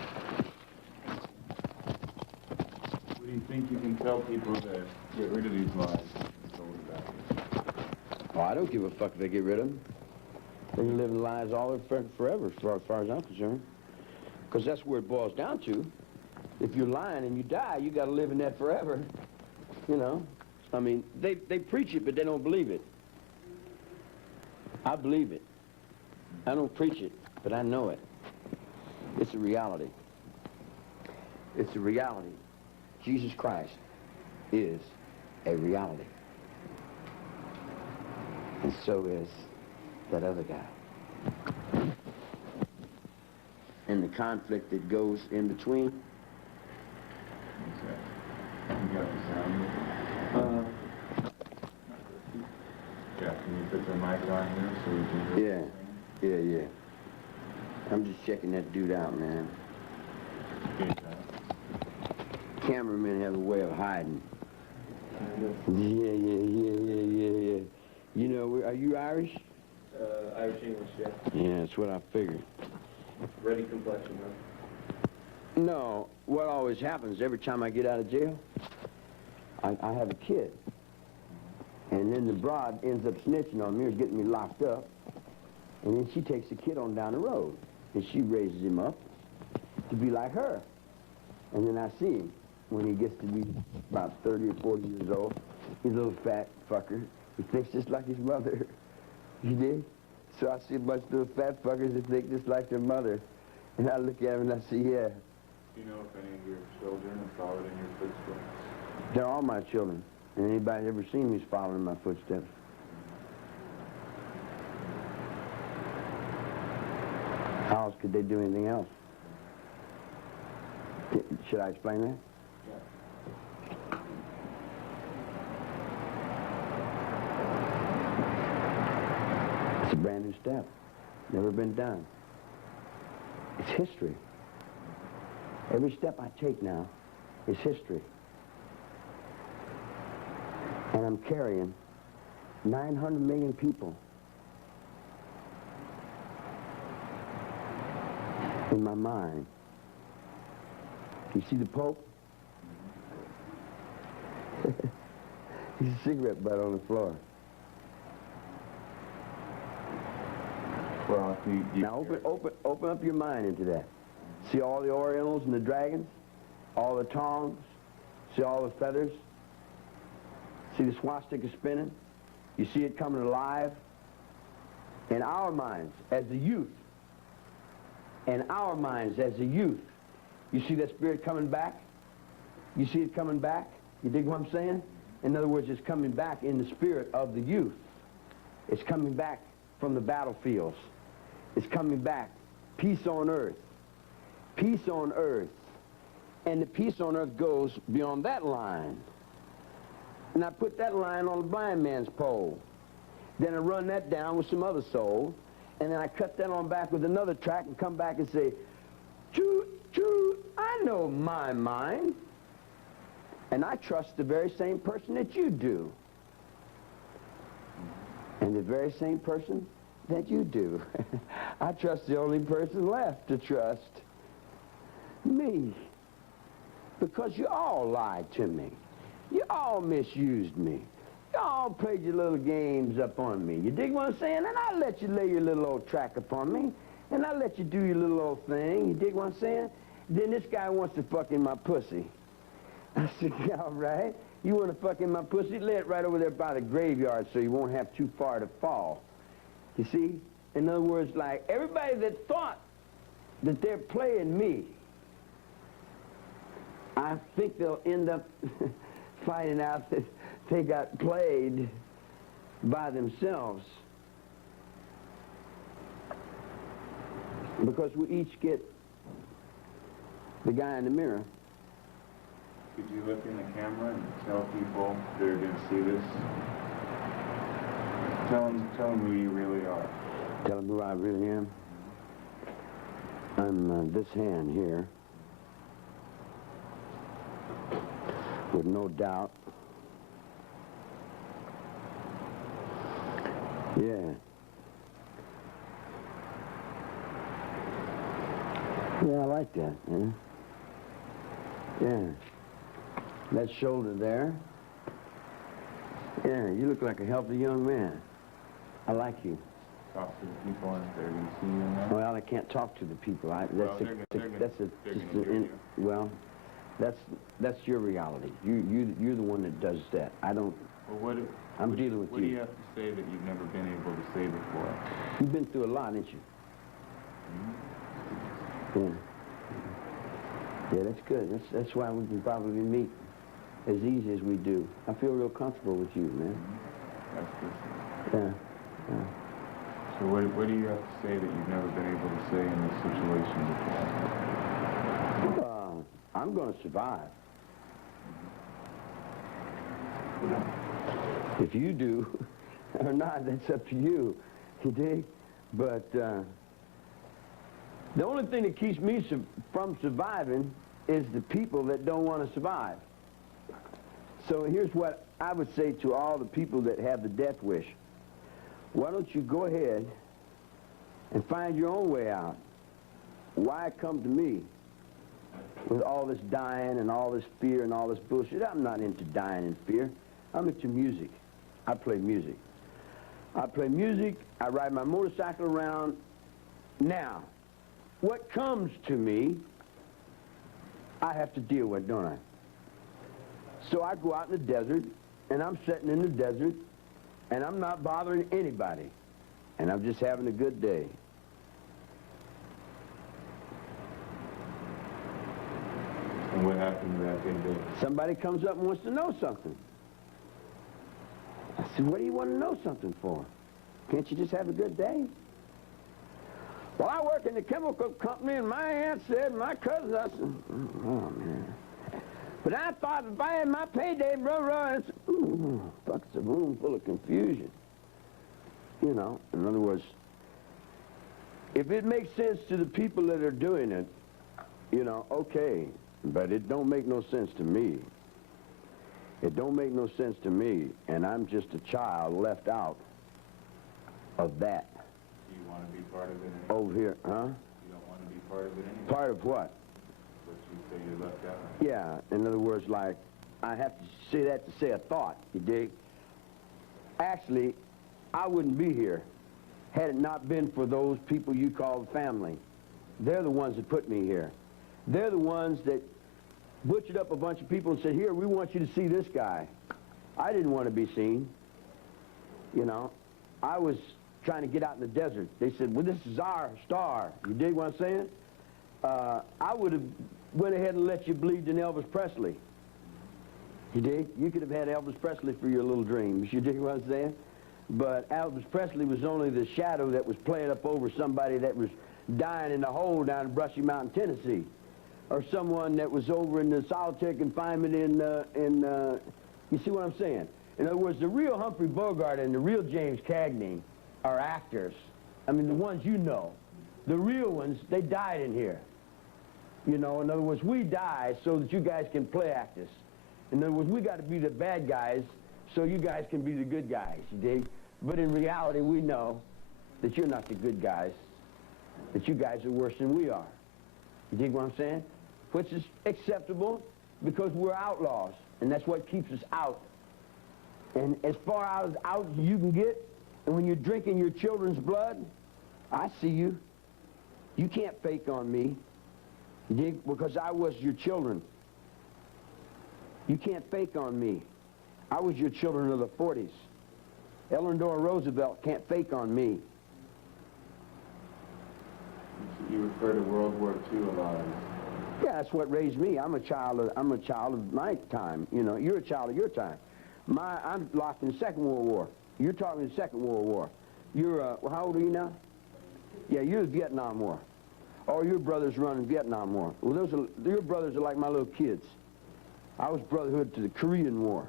What do you think you can tell people to get rid of these lies you've told about? Oh, I don't give a fuck if they get rid of them. They can live in lies all their forever, as far as I'm concerned. Because that's where it boils down to. If you're lying and you die, you got to live in that forever. You know? I mean, they preach it, but they don't believe it. I believe it. I don't preach it, but I know it. It's a reality. It's a reality. Jesus Christ is a reality. And so is that other guy. And the conflict that goes in between. What's that? You got the sound? Yeah, can you put the mic on here so we can hear? Yeah. I'm just checking that dude out, man. Okay, Cameramen have a way of hiding. Yeah. You know, are you Irish? Irish English, yeah. Yeah, that's what I figured. Ready complexion, huh? No, what always happens every time I get out of jail, I have a kid. And then the broad ends up snitching on me or getting me locked up. And then she takes the kid on down the road. And she raises him up to be like her. And then I see him when he gets to be about 30 or 40 years old. He's a little fat fucker. He thinks just like his mother. You dig? So I see a bunch of little fat fuckers that think just like their mother. And I look at him and I see, yeah. Do you know if any of your children have followed in your footsteps? They're all my children. And anybody ever seen me's following in my footsteps. How else could they do anything else? Should I explain that? Yeah. It's a brand new step. Never been done. It's history. Every step I take now is history. And I'm carrying 900 million people in my mind. You see the Pope? He's a cigarette butt on the floor. Well, Now open up your mind into that. See all the Orientals and the dragons? All the tongs? See all the feathers? See the swastika spinning? You see it coming alive? In our minds, as a youth, in our minds as a youth, you see that spirit coming back? You see it coming back? You dig what I'm saying? In other words, it's coming back in the spirit of the youth. It's coming back from the battlefields. It's coming back. Peace on earth. Peace on earth. And the peace on earth goes beyond that line. And I put that line on the blind man's pole. Then I run that down with some other soul. And then I cut that on back with another track and come back and say, choo, choo, I know my mind. And I trust the very same person that you do. And the very same person that you do. I trust the only person left to trust. Me. Because you all lied to me. You all misused me. You all played your little games up on me. You dig what I'm saying? And I let you lay your little old track upon me. And I let you do your little old thing. You dig what I'm saying? Then this guy wants to fuck in my pussy. I said, yeah, all right. You want to fuck in my pussy? Lay it right over there by the graveyard so you won't have too far to fall. You see? In other words, like, everybody that thought that they're playing me, I think they'll end up finding out that they got played by themselves. Because we each get the guy in the mirror. Could you look in the camera and tell people that are going to see this? Tell them who you really are. Tell them who I really am. I'm this hand here. With no doubt. Yeah. Yeah, I like that, man. Yeah. That shoulder there. Yeah, you look like a healthy young man. I like you. Talk to the people and they're going to see you in there. Well, I can't talk to the people. That's your reality. You're the one that does that. I don't. Well, I'm dealing with you. What do you have to say that you've never been able to say before? You've been through a lot, ain't you? Mm-hmm. Yeah. Yeah, that's good. That's why we can probably meet as easy as we do. I feel real comfortable with you, man. That's good. Yeah. So what do you have to say that you've never been able to say in this situation before? I'm going to survive. If you do or not, that's up to you. You dig? But the only thing that keeps me from surviving is the people that don't want to survive. So here's what I would say to all the people that have the death wish. Why don't you go ahead and find your own way out? Why come to me with all this dying and all this fear and all this bullshit? I'm not into dying and fear. I'm into music. I play music. I play music. I ride my motorcycle around. Now, what comes to me, I have to deal with, don't I? So I go out in the desert, and I'm sitting in the desert, and I'm not bothering anybody, and I'm just having a good day. And what happened to that good day? Somebody comes up and wants to know something. I said, what do you want to know something for? Can't you just have a good day? Well, I work in the chemical company, and my aunt said, my cousin, I said, oh, man. But I thought if I had my payday, blah, it's, fuck, it's a room full of confusion. You know, in other words, if it makes sense to the people that are doing it, you know, okay, but it don't make no sense to me. It don't make no sense to me, and I'm just a child left out of that. Do you want to be part of it anyway? Over here, huh? You don't want to be part of it anyway? Part of what? What you say you're left out of? Yeah, in other words, like, I have to say that to say a thought, you dig? Actually, I wouldn't be here had it not been for those people you call family. They're the ones that put me here. They're the ones that butchered up a bunch of people and said, here, we want you to see this guy. I didn't want to be seen. You know, I was trying to get out in the desert. They said, well, this is our star. You dig what I'm saying? I would have went ahead and let you believe in Elvis Presley. You dig? You could have had Elvis Presley for your little dreams. You dig what I'm saying? But Elvis Presley was only the shadow that was playing up over somebody that was dying in a hole down in Brushy Mountain, Tennessee. Or someone that was over in the solitary confinement you see what I'm saying? In other words, the real Humphrey Bogart and the real James Cagney are actors. I mean, the ones you know. The real ones, they died in here. You know, in other words, we die so that you guys can play act us. In other words, we got to be the bad guys so you guys can be the good guys, you dig? But in reality, we know that you're not the good guys, that you guys are worse than we are. You dig what I'm saying? Which is acceptable because we're outlaws, and that's what keeps us out. And as far out as you can get, and when you're drinking your children's blood, I see you. You can't fake on me, you dig? Because I was your children. You can't fake on me. I was your children of the 40s. Eleanor Roosevelt can't fake on me. You refer to World War II a lot. Yeah, that's what raised me. I'm a child of my time. You know, you're a child of your time. I'm locked in the Second World War. You're talking the Second World War. You're, well, how old are you now? Yeah, you're the Vietnam War. Or your brothers running Vietnam War. Well, your brothers are like my little kids. I was brotherhood to the Korean War.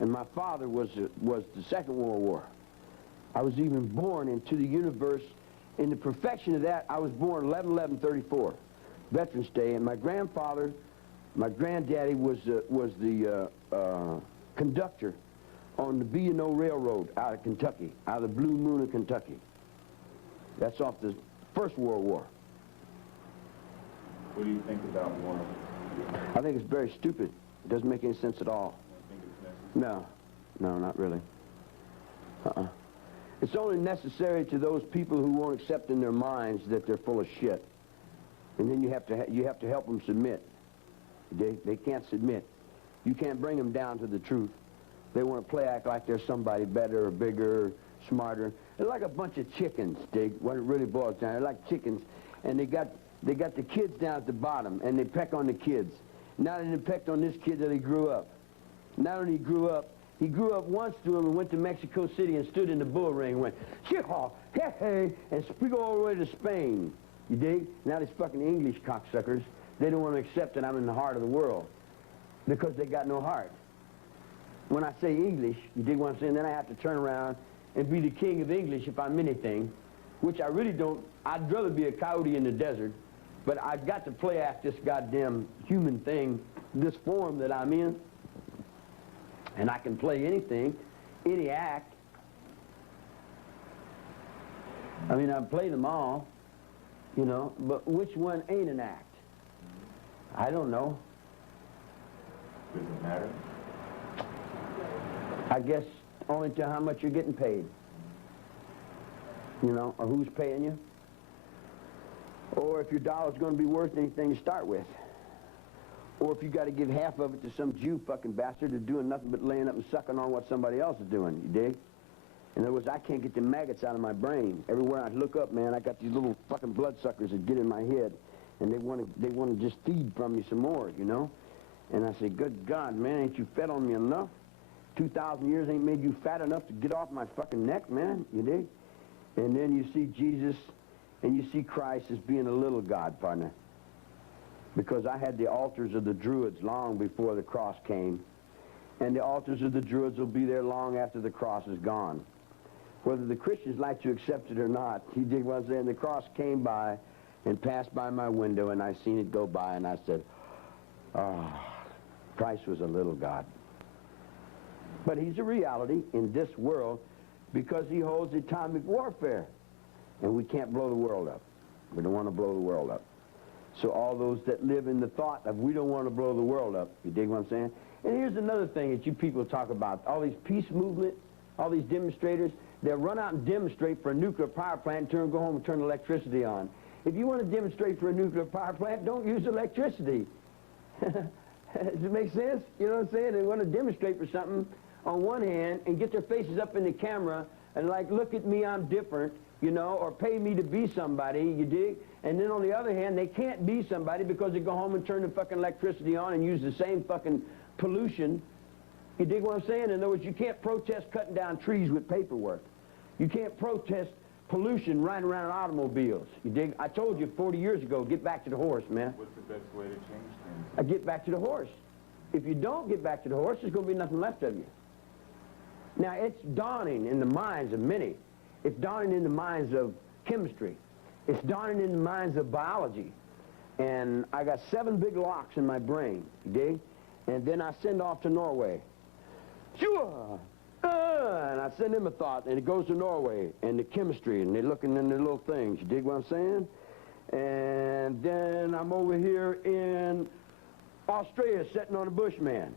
And my father was the Second World War. I was even born into the universe. In the perfection of that, I was born 11/11/34, Veterans Day, and my grandfather, my granddaddy was the conductor on the B&O Railroad out of Kentucky, out of the Blue Moon of Kentucky. That's off the First World War. What do you think about war? I think it's very stupid. It doesn't make any sense at all. You think it's necessary? No, not really. It's only necessary to those people who won't accept in their minds that they're full of shit. And then you have to help them submit. They can't submit. You can't bring them down to the truth. They want to play act like they're somebody better or bigger or smarter. They're like a bunch of chickens, dig, what it really boils down. They're like chickens, and they got the kids down at the bottom, and they peck on the kids. Now they pecked on this kid that he grew up. Not only he grew up once to him and went to Mexico City and stood in the bull ring and went, "Chihuahua, hey, hey," and we go all the way to Spain. You dig? Now these fucking English cocksuckers, they don't want to accept that I'm in the heart of the world because they got no heart. When I say English, you dig what I'm saying? Then I have to turn around and be the king of English if I'm anything, which I really don't. I'd rather be a coyote in the desert, but I've got to play act this goddamn human thing, this form that I'm in. And I can play anything, any act. I mean, I've played them all, you know, but which one ain't an act? I don't know. Does it matter? I guess only to how much you're getting paid. You know, or who's paying you. Or if your dollar's going to be worth anything to start with. Or if you got to give half of it to some Jew fucking bastard who's doing nothing but laying up and sucking on what somebody else is doing, you dig? In other words, I can't get the maggots out of my brain. Everywhere I look up, man, I got these little fucking bloodsuckers that get in my head, and they want to just feed from me some more, you know? And I say, good God, man, ain't you fed on me enough? 2,000 years ain't made you fat enough to get off my fucking neck, man, you dig? And then you see Jesus, and you see Christ as being a little God, partner. Because I had the altars of the Druids long before the cross came, and the altars of the Druids will be there long after the cross is gone. Whether the Christians like to accept it or not, you dig what I'm saying? The cross came by and passed by my window, and I seen it go by, and I said, oh, Christ was a little God. But he's a reality in this world because he holds atomic warfare. And we can't blow the world up. We don't want to blow the world up. So all those that live in the thought of we don't want to blow the world up, you dig what I'm saying? And here's another thing that you people talk about. All these peace movement, all these demonstrators, they'll run out and demonstrate for a nuclear power plant and go home and turn electricity on. If you want to demonstrate for a nuclear power plant, don't use electricity. Does it make sense? You know what I'm saying? They want to demonstrate for something on one hand and get their faces up in the camera and like, look at me, I'm different, you know, or pay me to be somebody, you dig? And then on the other hand, they can't be somebody because they go home and turn the fucking electricity on and use the same fucking pollution. You dig what I'm saying? In other words, you can't protest cutting down trees with paperwork. You can't protest pollution riding around in automobiles. You dig? I told you 40 years ago, get back to the horse, man. What's the best way to change things? Get back to the horse. If you don't get back to the horse, there's going to be nothing left of you. Now, it's dawning in the minds of many. It's dawning in the minds of chemistry. It's dawning in the minds of biology. And I got 7 big locks in my brain, you dig? And then I send off to Norway. Sure. And I send them a thought, and it goes to Norway, and the chemistry, and they're looking in the little things. You dig what I'm saying? And then I'm over here in Australia sitting on a bushman.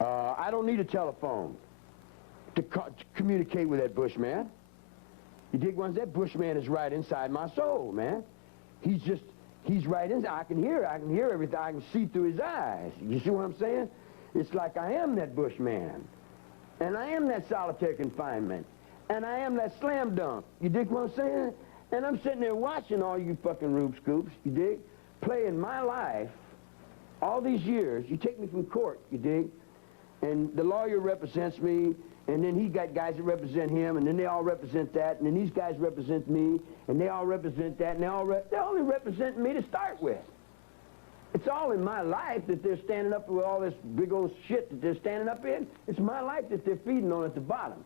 I don't need a telephone to communicate with that bushman. You dig what I'm saying? That bushman is right inside my soul, man. He's right inside. I can hear everything. I can see through his eyes. You see what I'm saying? It's like I am that bushman. And I am that solitary confinement. And I am that slam dunk. You dig what I'm saying? And I'm sitting there watching all you fucking Rube Scoops, you dig? Playing my life all these years. You take me from court, you dig? And the lawyer represents me, and then he got guys that represent him, and then they all represent that, and then these guys represent me, and they all represent that, and they're only representing me to start with. It's all in my life that they're standing up with all this big old shit that they're standing up in. It's my life that they're feeding on at the bottom.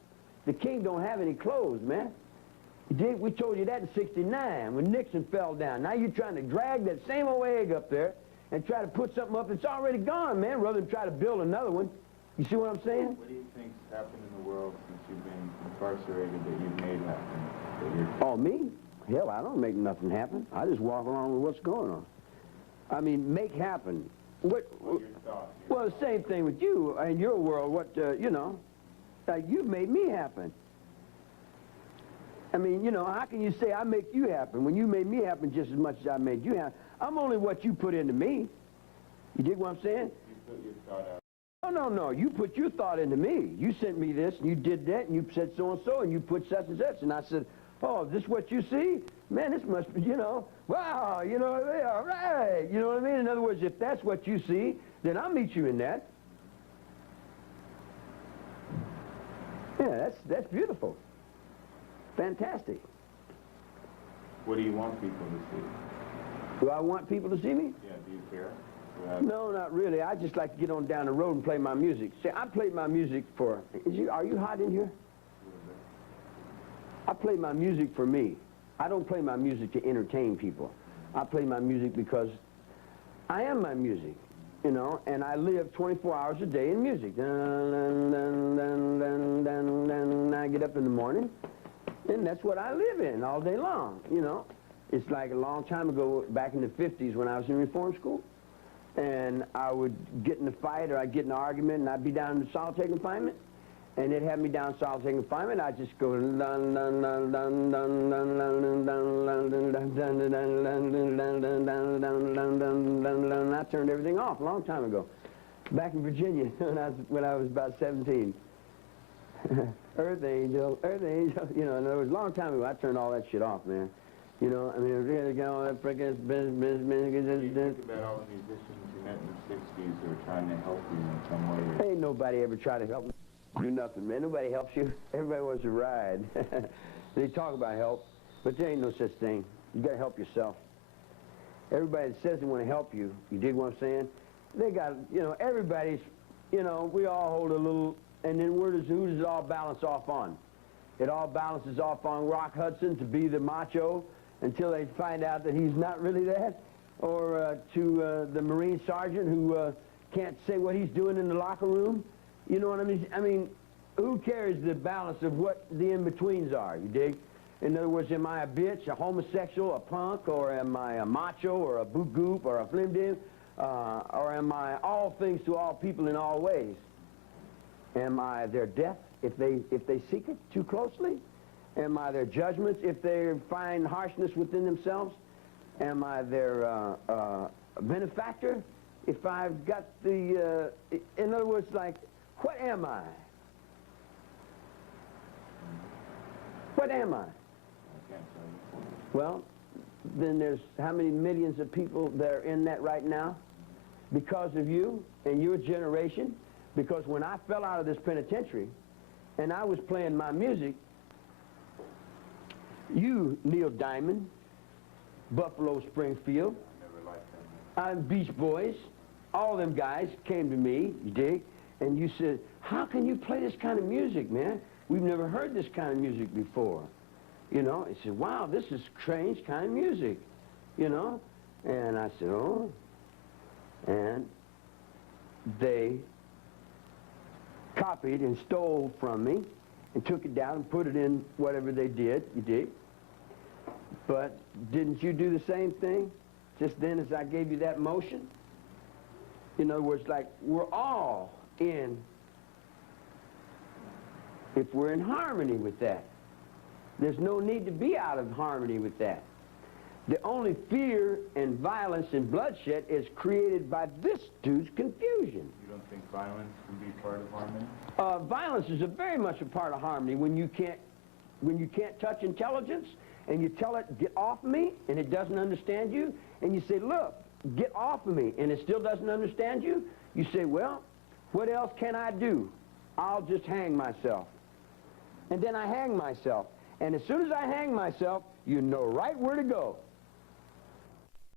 The king don't have any clothes, man. We told you that in '69 when Nixon fell down. Now you're trying to drag that same old egg up there and try to put something up that's already gone, man, rather than try to build another one. You see what I'm saying? What do you think's happened in the world since you've been incarcerated that you've made happen? Oh, me? Hell, I don't make nothing happen. I just walk along with what's going on. I mean, make happen. What's your thought? Well, the same thing with you in your world. You know, you've made me happen. I mean, you know, how can you say I make you happen when you made me happen just as much as I made you happen? I'm only what you put into me. You dig what I'm saying? You put your thought out. No. You put your thought into me. You sent me this, and you did that, and you said so-and-so, and you put such and such. And I said, oh, is this what you see? Man, this must be, you know, wow, you know, all right. You know what I mean? In other words, if that's what you see, then I'll meet you in that. Yeah, that's beautiful. Fantastic. What do you want people to see? Do I want people to see me? Yeah, do you care? No, not really. I just like to get on down the road and play my music. See, I play my music for... Are you hot in here? I play my music for me. I don't play my music to entertain people. I play my music because I am my music, you know, and I live 24 hours a day in music. I get up in the morning, And that's what I live in all day long, you know. It's like a long time ago, back in the 50s when I was in reform school, and I would get in a fight or I'd get in an argument and I'd be down in solitary confinement, and they'd have me down in solitary confinement. I'd just go dun dun dun dun dun dun dun dun dun dun dun. I turned everything off a long time ago, back in Virginia when I was about 17. Earth angel, you know, and it was a long time ago. I turned all that shit off, man. You know, I mean, really got all that frickin' business. You think about all the musicians you met in the 60s who are trying to help you in some way. Ain't nobody ever tried to help me do nothing, man. Nobody helps you. Everybody wants to ride. They talk about help, but there ain't no such thing. You got to help yourself. Everybody that says they want to help you, you dig what I'm saying? They got, you know, everybody's, you know, we all hold a little, and then who does it all balance off on? It all balances off on Rock Hudson to be the macho until they find out that he's not really that, or to the Marine sergeant who can't say what he's doing in the locker room. You know what I mean? I mean, who cares the balance of what the in-betweens are, you dig? In other words, am I a bitch, a homosexual, a punk, or am I a macho, or a boot goop, or a flim-dim, or am I all things to all people in all ways? Am I their death if they seek it too closely? Am I their judgments if they find harshness within themselves? Am I their benefactor if I've got the, in other words, like, what am I? What am I? Well, then there's how many millions of people that are in that right now? Because of you and your generation. Because when I fell out of this penitentiary and I was playing my music, you, Neil Diamond, Buffalo Springfield, Beach Boys, all them guys came to me, you dig, and you said, how can you play this kind of music, man? We've never heard this kind of music before. You know, I said, wow, this is strange kind of music, you know? And I said, oh. And they copied and stole from me and took it down and put it in whatever they did, you dig? But didn't you do the same thing just then as I gave you that motion? In other words, like, we're all in, if we're in harmony with that. There's no need to be out of harmony with that. The only fear and violence and bloodshed is created by this dude's confusion. You don't think violence can be part of harmony? Violence is very much a part of harmony when you can't touch intelligence and you tell it, get off of me, and it doesn't understand you, and you say, look, get off of me, and it still doesn't understand you, you say, well, what else can I do? I'll just hang myself. And then I hang myself. And as soon as I hang myself, you know right where to go.